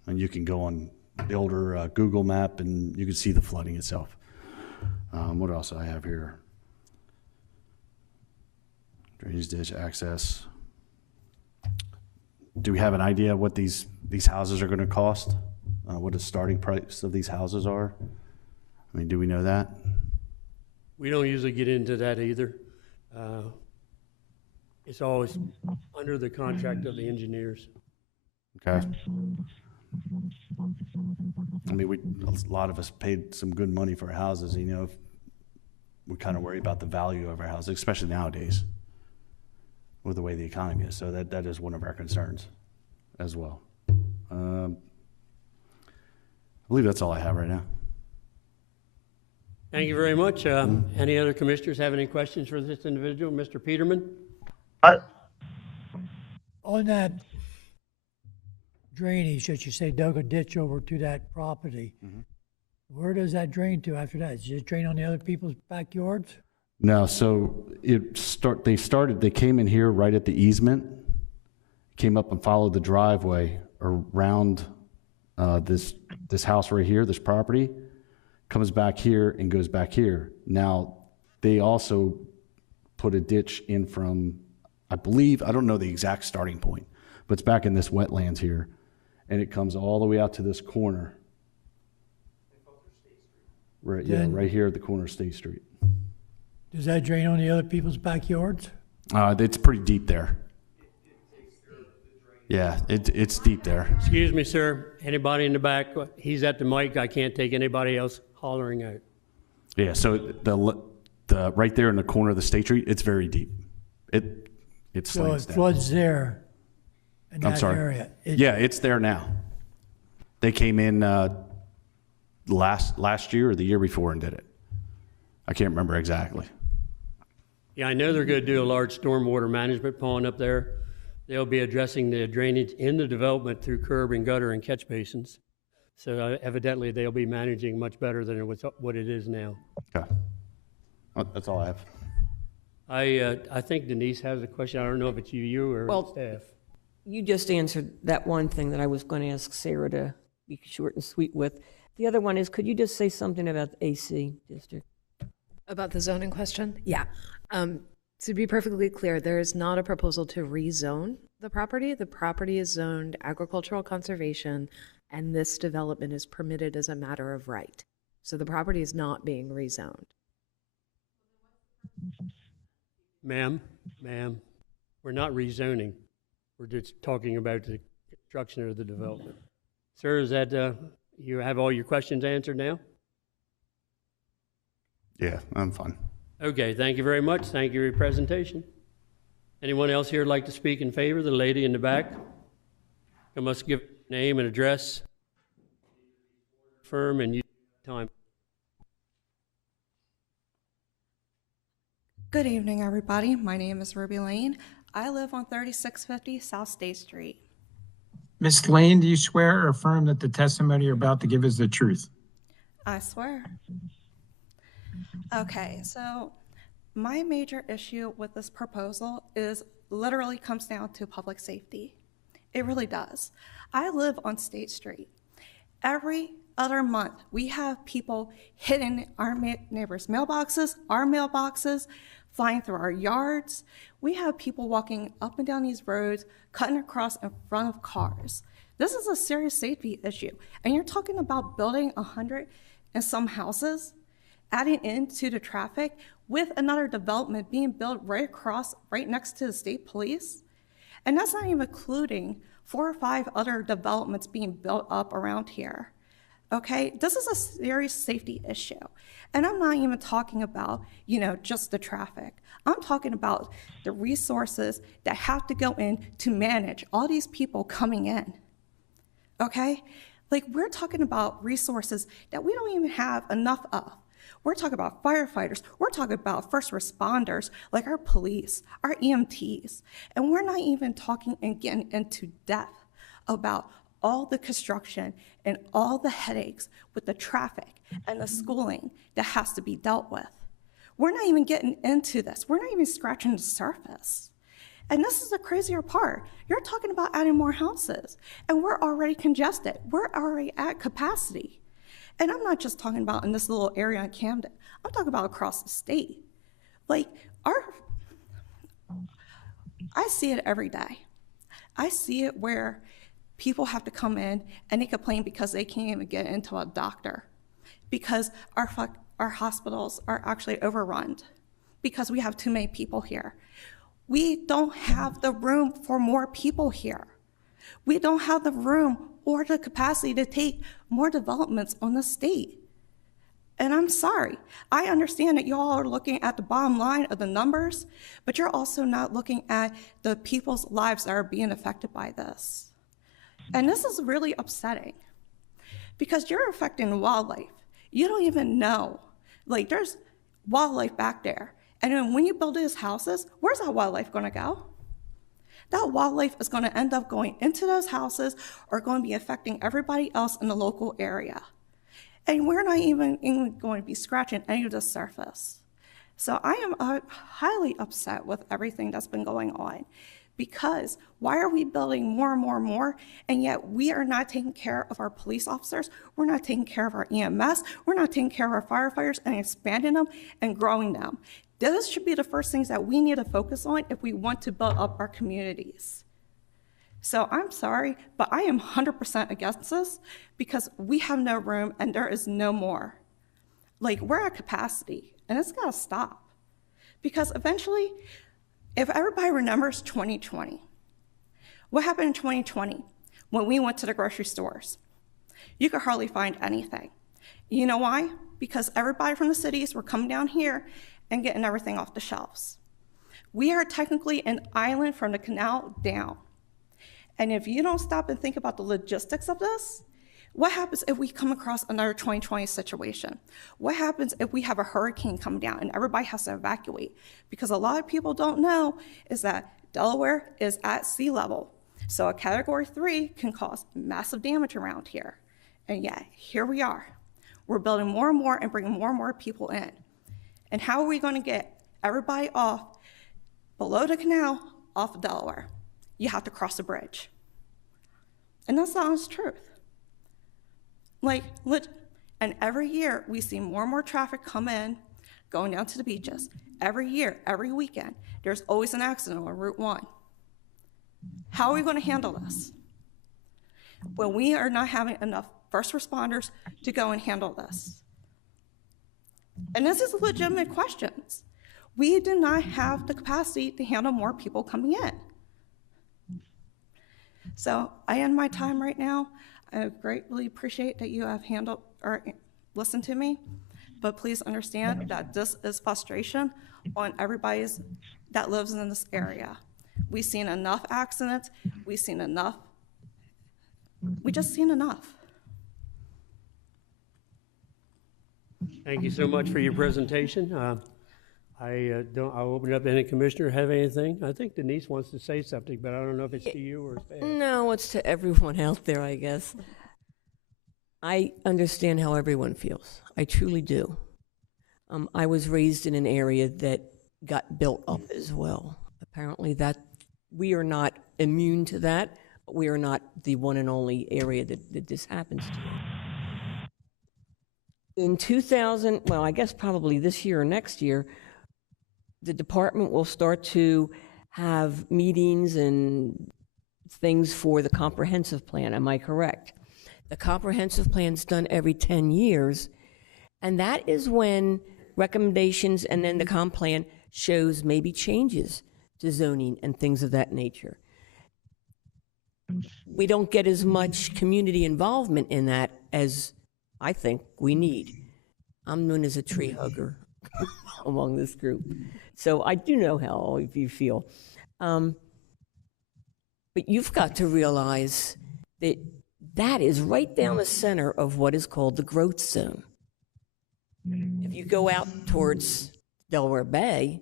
and you can go on the older Google map and you can see the flooding itself. What else do I have here? Drainage ditch access. Do we have an idea what these houses are going to cost? What the starting price of these houses are? I mean, do we know that? We don't usually get into that either. It's always under the contract of the engineers. Okay. I mean, a lot of us paid some good money for houses. You know, we kind of worry about the value of our houses, especially nowadays with the way the economy is. So that is one of our concerns as well. I believe that's all I have right now. Thank you very much. Any other commissioners have any questions for this individual? Mr. Peterman? On that drainage that you say dug a ditch over to that property, where does that drain to after that? Does it drain on the other people's backyards? No, so they came in here right at the easement, came up and followed the driveway around this house right here, this property, comes back here and goes back here. Now, they also put a ditch in from, I believe, I don't know the exact starting point, but it's back in this wetlands here, and it comes all the way out to this corner. Right, yeah, right here at the corner of State Street. Does that drain on the other people's backyards? It's pretty deep there. Yeah, it's deep there. Excuse me, sir. Anybody in the back? He's at the mic. I can't take anybody else hollering out. Yeah, so the right there in the corner of the State Street, it's very deep. It So slants it down. floods there in I'm that sorry. area. Yeah, it's there now. They came in last year or the year before and did it. I can't remember exactly. Yeah, I know they're going to do a large stormwater management pond up there. They'll be addressing the drainage in the development through curb and gutter and catch basins. So evidently they'll be managing much better than what it is now. Okay. Well, that's all I have. I think Denise has a question. I don't know if it's you or staff. You just answered that one thing that I was going to ask Sarah to be short and sweet with. The other one is, could you just say something about the AC district? About the zoning question? Yeah. To be perfectly clear, there is not a proposal to rezone the property. The property is zoned agricultural conservation, and this development is permitted as a matter of right. So the property is not being rezoned. Ma'am, we're not rezoning. We're just talking about the construction of the development. Sir, is that, you have all your questions answered now? Yeah, I'm fine. Okay, thank you very much. Thank you for your presentation. Anyone else here like to speak in favor? The lady in the back. You must give name and address, firm, and time. Good evening, everybody. My name is Ruby Lane. I live on 3650 South State Street. Ms. Lane, do you swear or affirm that the testimony you're about to give is the truth? I swear. Okay, so my major issue with this proposal is literally comes down to public safety. It really does. I live on State Street. Every other month, we have people hitting our neighbors' mailboxes, our mailboxes, flying through our yards. We have people walking up and down these roads, cutting across in front of cars. This is a serious safety issue. And you're talking about building 100 and some houses, adding into the traffic with another development being built right across, right next to the state police. And that's not even including 4 or 5 other developments being built up around here. Okay, this is a serious safety issue. And I'm not even talking about, just the traffic. I'm talking about the resources that have to go in to manage all these people coming in. Okay, like we're talking about resources that we don't even have enough of. We're talking about firefighters. We're talking about first responders, like our police, our EMTs. And we're not even talking and getting into depth about all the construction and all the headaches with the traffic and the schooling that has to be dealt with. We're not even getting into this. We're not even scratching the surface. And this is the crazier part. You're talking about adding more houses, and we're already congested. We're already at capacity. And I'm not just talking about in this little area in Camden. I'm talking about across the state. Like, I see it every day. I see it where people have to come in and they complain because they can't even get into a doctor, because our hospitals are actually overrun, because we have too many people here. We don't have the room for more people here. We don't have the room or the capacity to take more developments on the state. And I'm sorry. I understand that y'all are looking at the bottom line of the numbers, but you're also not looking at the people's lives that are being affected by this. And this is really upsetting because you're affecting wildlife. You don't even know. Like, there's wildlife back there. And then when you build these houses, where's that wildlife going to go? That wildlife is going to end up going into those houses or going to be affecting everybody else in the local area. And we're not even going to be scratching any of the surface. So I am highly upset with everything that's been going on, because why are we building more and more and more, and yet we are not taking care of our police officers, we're not taking care of our EMS, we're not taking care of our firefighters and expanding them and growing them. Those should be the first things that we need to focus on if we want to build up our communities. So I'm sorry, but I am 100% against this because we have no room and there is no more. Like, we're at capacity and it's gotta stop. Because eventually, if everybody remembers 2020, what happened in 2020 when we went to the grocery stores? You could hardly find anything. You know why? Because everybody from the cities were coming down here and getting everything off the shelves. We are technically an island from the canal down. And if you don't stop and think about the logistics of this, what happens if we come across another 2020 situation? What happens if we have a hurricane come down and everybody has to evacuate? Because a lot of people don't know is that Delaware is at sea level. So a Category 3 can cause massive damage around here. And yet, here we are. We're building more and more and bringing more and more people in. And how are we going to get everybody off below the canal, off of Delaware? You have to cross the bridge. And that's the honest truth. Like, and every year we see more and more traffic come in, going down to the beaches. Every year, every weekend, there's always an accident on Route 1. How are we going to handle this when we are not having enough first responders to go and handle this? And this is legitimate questions. We do not have the capacity to handle more people coming in. So I end my time right now. I greatly appreciate that you have handled or listened to me, but please understand that this is frustration on everybody's that lives in this area. We've seen enough accidents. We've seen enough. We just seen enough. Thank you so much for your presentation. I'll open it up to any commissioner have anything. I think Denise wants to say something, but I don't know if it's to you or staff. No, it's to everyone out there, I guess. I understand how everyone feels. I truly do. I was raised in an area that got built up as well. Apparently that we are not immune to that, but we are not the one and only area that this happens to. In 2000, well, I guess probably this year or next year, the department will start to have meetings and things for the comprehensive plan. Am I correct? The comprehensive plan's done every 10 years, and that is when recommendations and then the comp plan shows maybe changes to zoning and things of that nature. We don't get as much community involvement in that as I think we need. I'm known as a tree hugger among this group. So I do know how all of you feel. But you've got to realize that that is right down the center of what is called the growth zone. If you go out towards Delaware Bay,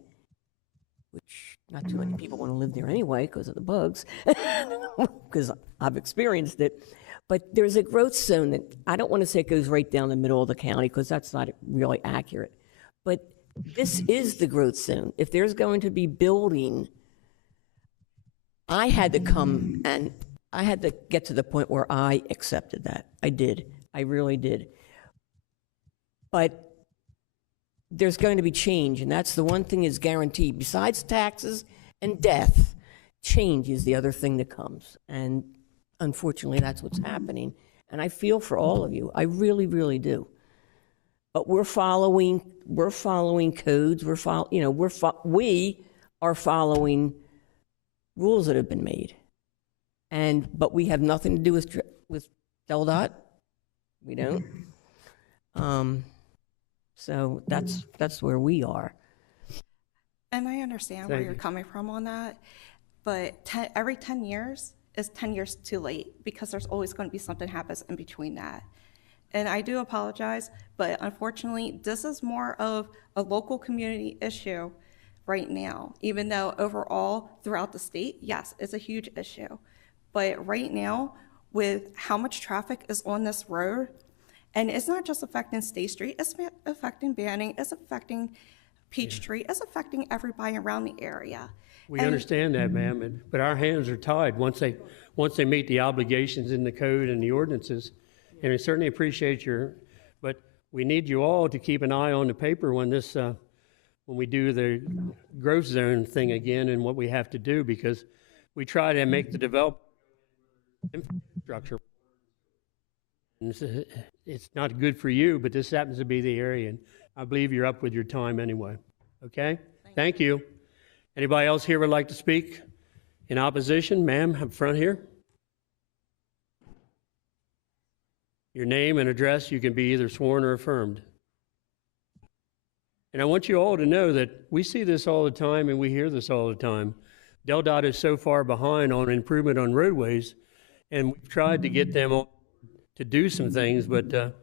which not too many people want to live there anyway because of the bugs, because I've experienced it, but there's a growth zone that I don't want to say it goes right down the middle of the county because that's not really accurate. But this is the growth zone. If there's going to be building, I had to come and I had to get to the point where I accepted that. I did. I really did. But there's going to be change, and that's the one thing is guaranteed. Besides taxes and death, change is the other thing that comes. And unfortunately, that's what's happening. And I feel for all of you. I really, really do. But we're following codes. We are following rules that have been made. But we have nothing to do with DelDOT. We don't. So that's where we are. And I understand where you're coming from on that, but every 10 years is 10 years too late because there's always going to be something happens in between that. And I do apologize, but unfortunately, this is more of a local community issue right now, even though overall throughout the state, yes, it's a huge issue. But right now, with how much traffic is on this road, and it's not just affecting State Street, it's affecting Banning, it's affecting Peachtree, it's affecting everybody around the area. We understand that, ma'am, but our hands are tied once they meet the obligations in the code and the ordinances. And I certainly appreciate but we need you all to keep an eye on the paper when we do the growth zone thing again and what we have to do, because we try to make the development infrastructure. And it's not good for you, but this happens to be the area, and I believe you're up with your time anyway. Okay? Thank you. Anybody else here would like to speak in opposition? Ma'am, up front here. Your name and address, you can be either sworn or affirmed. And I want you all to know that we see this all the time and we hear this all the time. DelDOT is so far behind on improvement on roadways, and we've tried to get them to do some things, but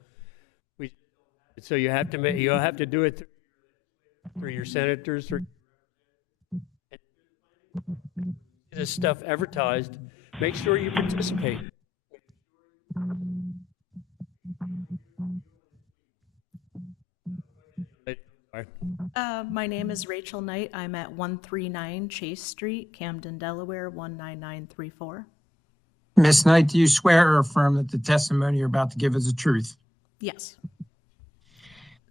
so you'll have to do it through your senators, through this stuff advertised. Make sure you participate. My name is Rachel Knight. I'm at 139 Chase Street, Camden, Delaware, 19934. Ms. Knight, do you swear or affirm that the testimony you're about to give is the truth? Yes.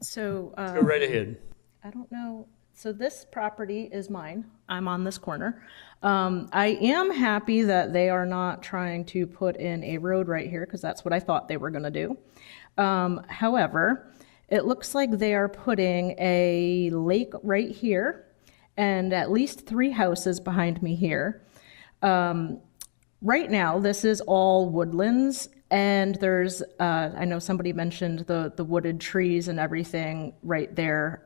So, go right ahead. I don't know. So this property is mine. I'm on this corner. I am happy that they are not trying to put in a road right here because that's what I thought they were going to do. However, it looks like they are putting a lake right here and at least 3 houses behind me here. Right now, this is all woodlands, and there's, I know somebody mentioned the wooded trees and everything right there.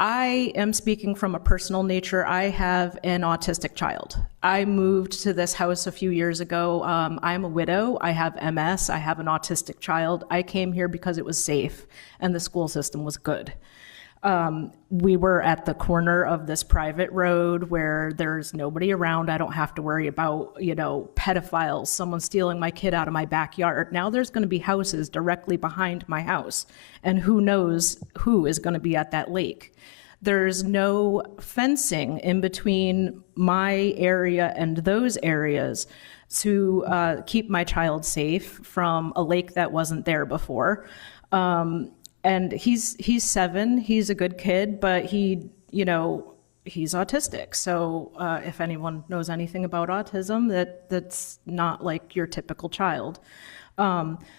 I am speaking from a personal nature. I have an autistic child. I moved to this house a few years ago. I'm a widow. I have MS. I have an autistic child. I came here because it was safe and the school system was good. We were at the corner of this private road where there's nobody around. I don't have to worry about, pedophiles, someone stealing my kid out of my backyard. Now there's going to be houses directly behind my house, and who knows who is going to be at that lake. There's no fencing in between my area and those areas to keep my child safe from a lake that wasn't there before. And he's 7, he's a good kid, but he's autistic. So if anyone knows anything about autism, that's not like your typical child.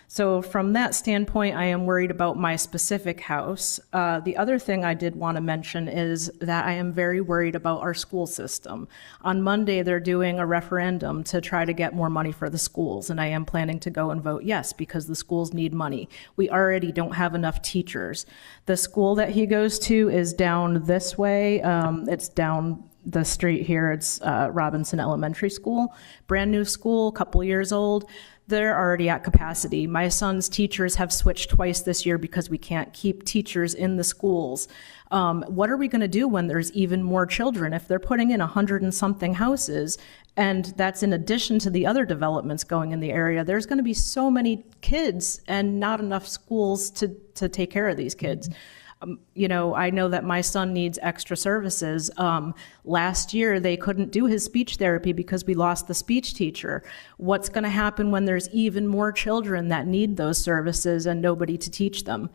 So from that standpoint, I am worried about my specific house. The other thing I did want to mention is that I am very worried about our school system. On Monday, they're doing a referendum to try to get more money for the schools, and I am planning to go and vote yes, because the schools need money. We already don't have enough teachers. The school that he goes to is down this way. It's down the street here. It's Robinson Elementary School, brand new school, couple years old. They're already at capacity. My son's teachers have switched twice this year because we can't keep teachers in the schools. What are we going to do when there's even more children? If they're putting in 100 and something houses, and that's in addition to the other developments going in the area, there's going to be so many kids and not enough schools to take care of these kids. I know that my son needs extra services. Last year, they couldn't do his speech therapy because we lost the speech teacher. What's going to happen when there's even more children that need those services and nobody to teach them?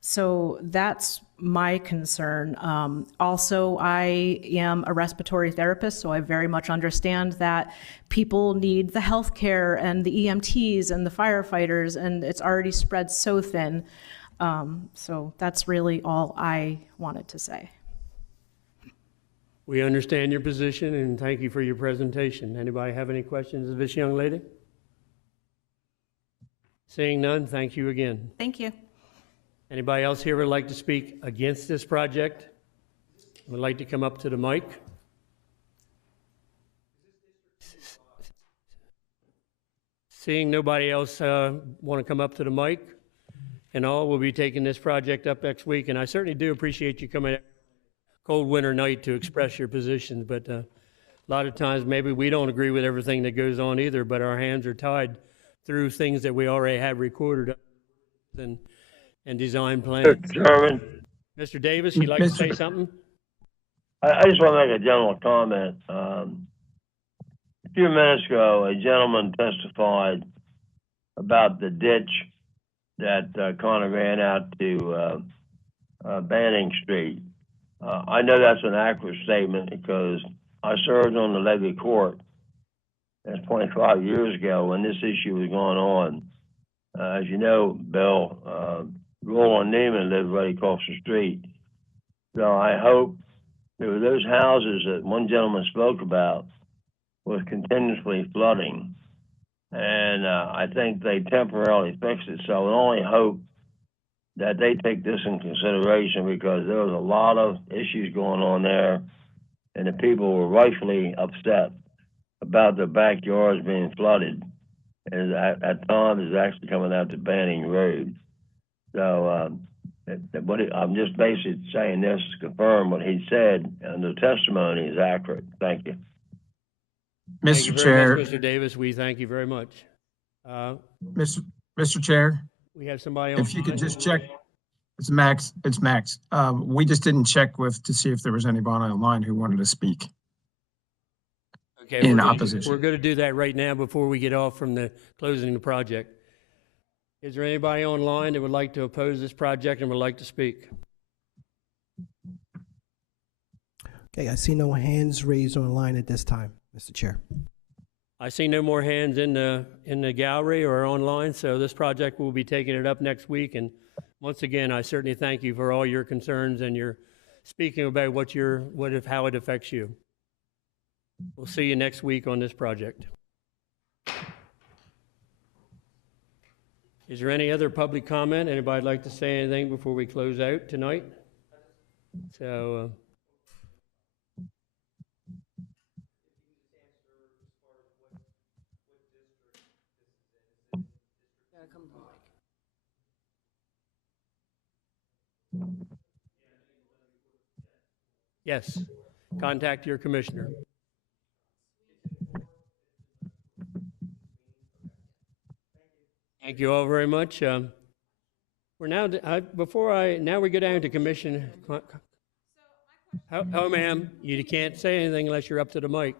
So that's my concern. Also, I am a respiratory therapist, so I very much understand that people need the healthcare and the EMTs and the firefighters, and it's already spread so thin. So that's really all I wanted to say. We understand your position, and thank you for your presentation. Anybody have any questions of this young lady? Seeing none, thank you again. Thank you. Anybody else here would like to speak against this project? Would like to come up to the mic? Seeing nobody else want to come up to the mic and all, we'll be taking this project up next week. And I certainly do appreciate you coming cold winter night to express your positions. But a lot of times maybe we don't agree with everything that goes on either, but our hands are tied through things that we already have recorded and design plans. Mr. Chairman, Mr. Davis, you'd like to say something? I just want to make a general comment. A few minutes ago, a gentleman testified about the ditch that kind of ran out to Banning Street. I know that's an accurate statement because I served on the levy court. That's 25 years ago when this issue was going on. As you know, Bill, Roland Neiman lived right across the street. So I hope there were those houses that one gentleman spoke about was continuously flooding. And I think they temporarily fixed it. So I only hope that they take this in consideration because there was a lot of issues going on there and the people were rightfully upset about their backyards being flooded. And at times it's actually coming out to Banning Road. So I'm just basically saying this to confirm what he said, and the testimony is accurate. Thank you. Thank you Mr. very Chair. much, Mr. Davis. We thank you very much. Mr. Chair, We have somebody on. if you could just check, it's Max. We just didn't check to see if there was anybody online who wanted to speak Okay, in we're opposition. going to do that right now before we get off from the closing the project. Is there anybody online that would like to oppose this project and would like to speak? Okay, I see no hands raised online at this time, Mr. Chair. I see no more hands in the gallery or online, so this project will be taking it up next week. And once again, I certainly thank you for all your concerns and your speaking about how it affects you. We'll see you next week on this project. Is there any other public comment? Anybody like to say anything before we close out tonight? So. Yes, contact your commissioner. Thank you all very much. We're now, now we go down to commission. Oh, ma'am, you can't say anything unless you're up to the mic.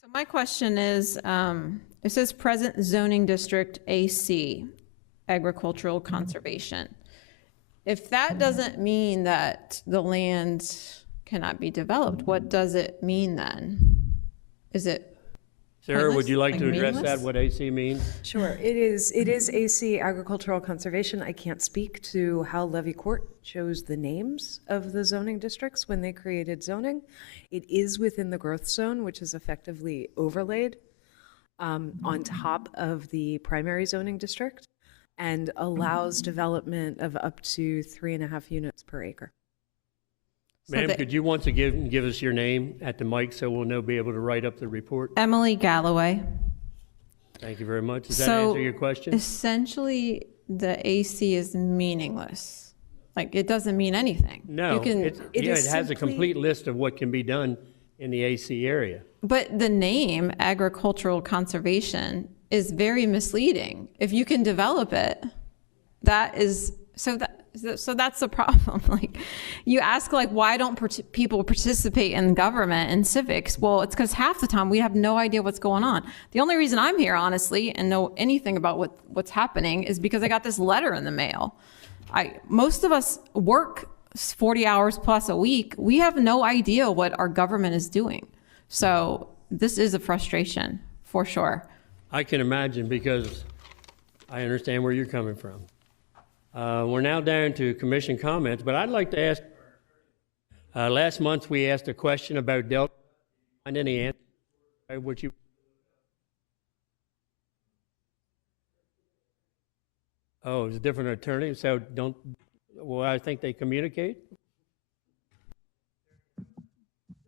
So my question is, it says present zoning district AC, agricultural conservation. If that doesn't mean that the land cannot be developed, what does it mean then? Is it Sarah, pointless? would you like to address meaningless? that, what AC means? Sure, it is AC agricultural conservation. I can't speak to how Levy Court chose the names of the zoning districts when they created zoning. It is within the growth zone, which is effectively overlaid on top of the primary zoning district and allows development of up to 3.5 units per acre. Ma'am, could you once again give us your name at the mic so we'll be able to write up the report? Emily Galloway. Thank you very much. Does that answer your question? Essentially, the AC is meaningless. Like, it doesn't mean anything. No, it has a complete list of what can be done in the AC area. But the name agricultural conservation is very misleading. If you can develop it, that's the problem. Like, you ask, like, why don't people participate in government and civics? Well, it's because half the time we have no idea what's going on. The only reason I'm here, honestly, and know anything about what's happening is because I got this letter in the mail. Most of us work 40 hours plus a week. We have no idea what our government is doing. So this is a frustration, for sure. I can imagine because I understand where you're coming from. We're now down to commission comments, but I'd like to ask, last month we asked a question about Delta. Find any answer? Would you? Oh, it's a different attorney, so well, I think they communicate?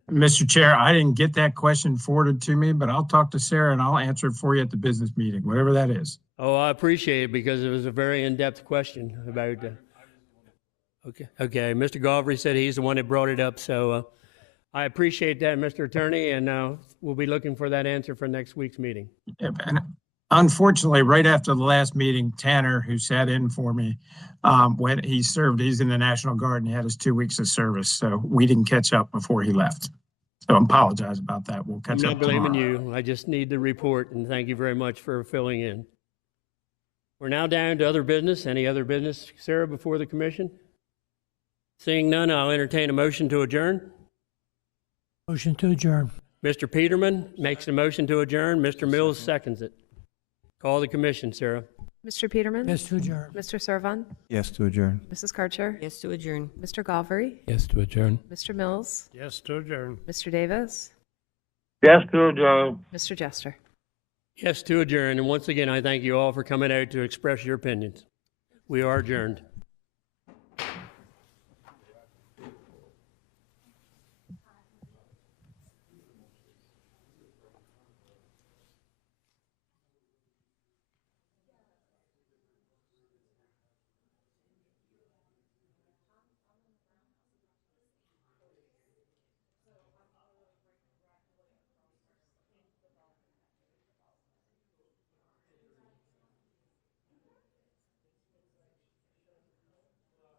Mr. Chair, I didn't get that question forwarded to me, but I'll talk to Sarah and I'll answer it for you at the business meeting, whatever that is. Oh, I appreciate it because it was a very in-depth question about, okay, Mr. Galvry said he's the one that brought it up, so I appreciate that, Mr. Attorney, and we'll be looking for that answer for next week's meeting. Yeah, and unfortunately, right after the last meeting, Tanner, who sat in for me, when he served, he's in the National Guard and he had his 2 weeks of service, so we didn't catch up before he left. So I apologize about that. We'll catch I'm up not blaming tomorrow. you. I just need the report, and thank you very much for filling in. We're now down to other business. Any other business, Sarah, before the commission? Seeing none, I'll entertain a motion to adjourn. Motion to adjourn. Mr. Peterman makes a motion to adjourn. Mr. Mills seconds it. Call the commission, Sarah. Mr. Peterman? Yes to adjourn. Mr. Servan? Yes to adjourn. Mrs. Karcher? Yes to adjourn. Mr. Galvry? Yes to adjourn. Mr. Mills? Yes to adjourn. Mr. Davis? Yes, to adjourn. Mr. Jester? Yes to adjourn. And once again, I thank you all for coming out to express your opinions. We are adjourned.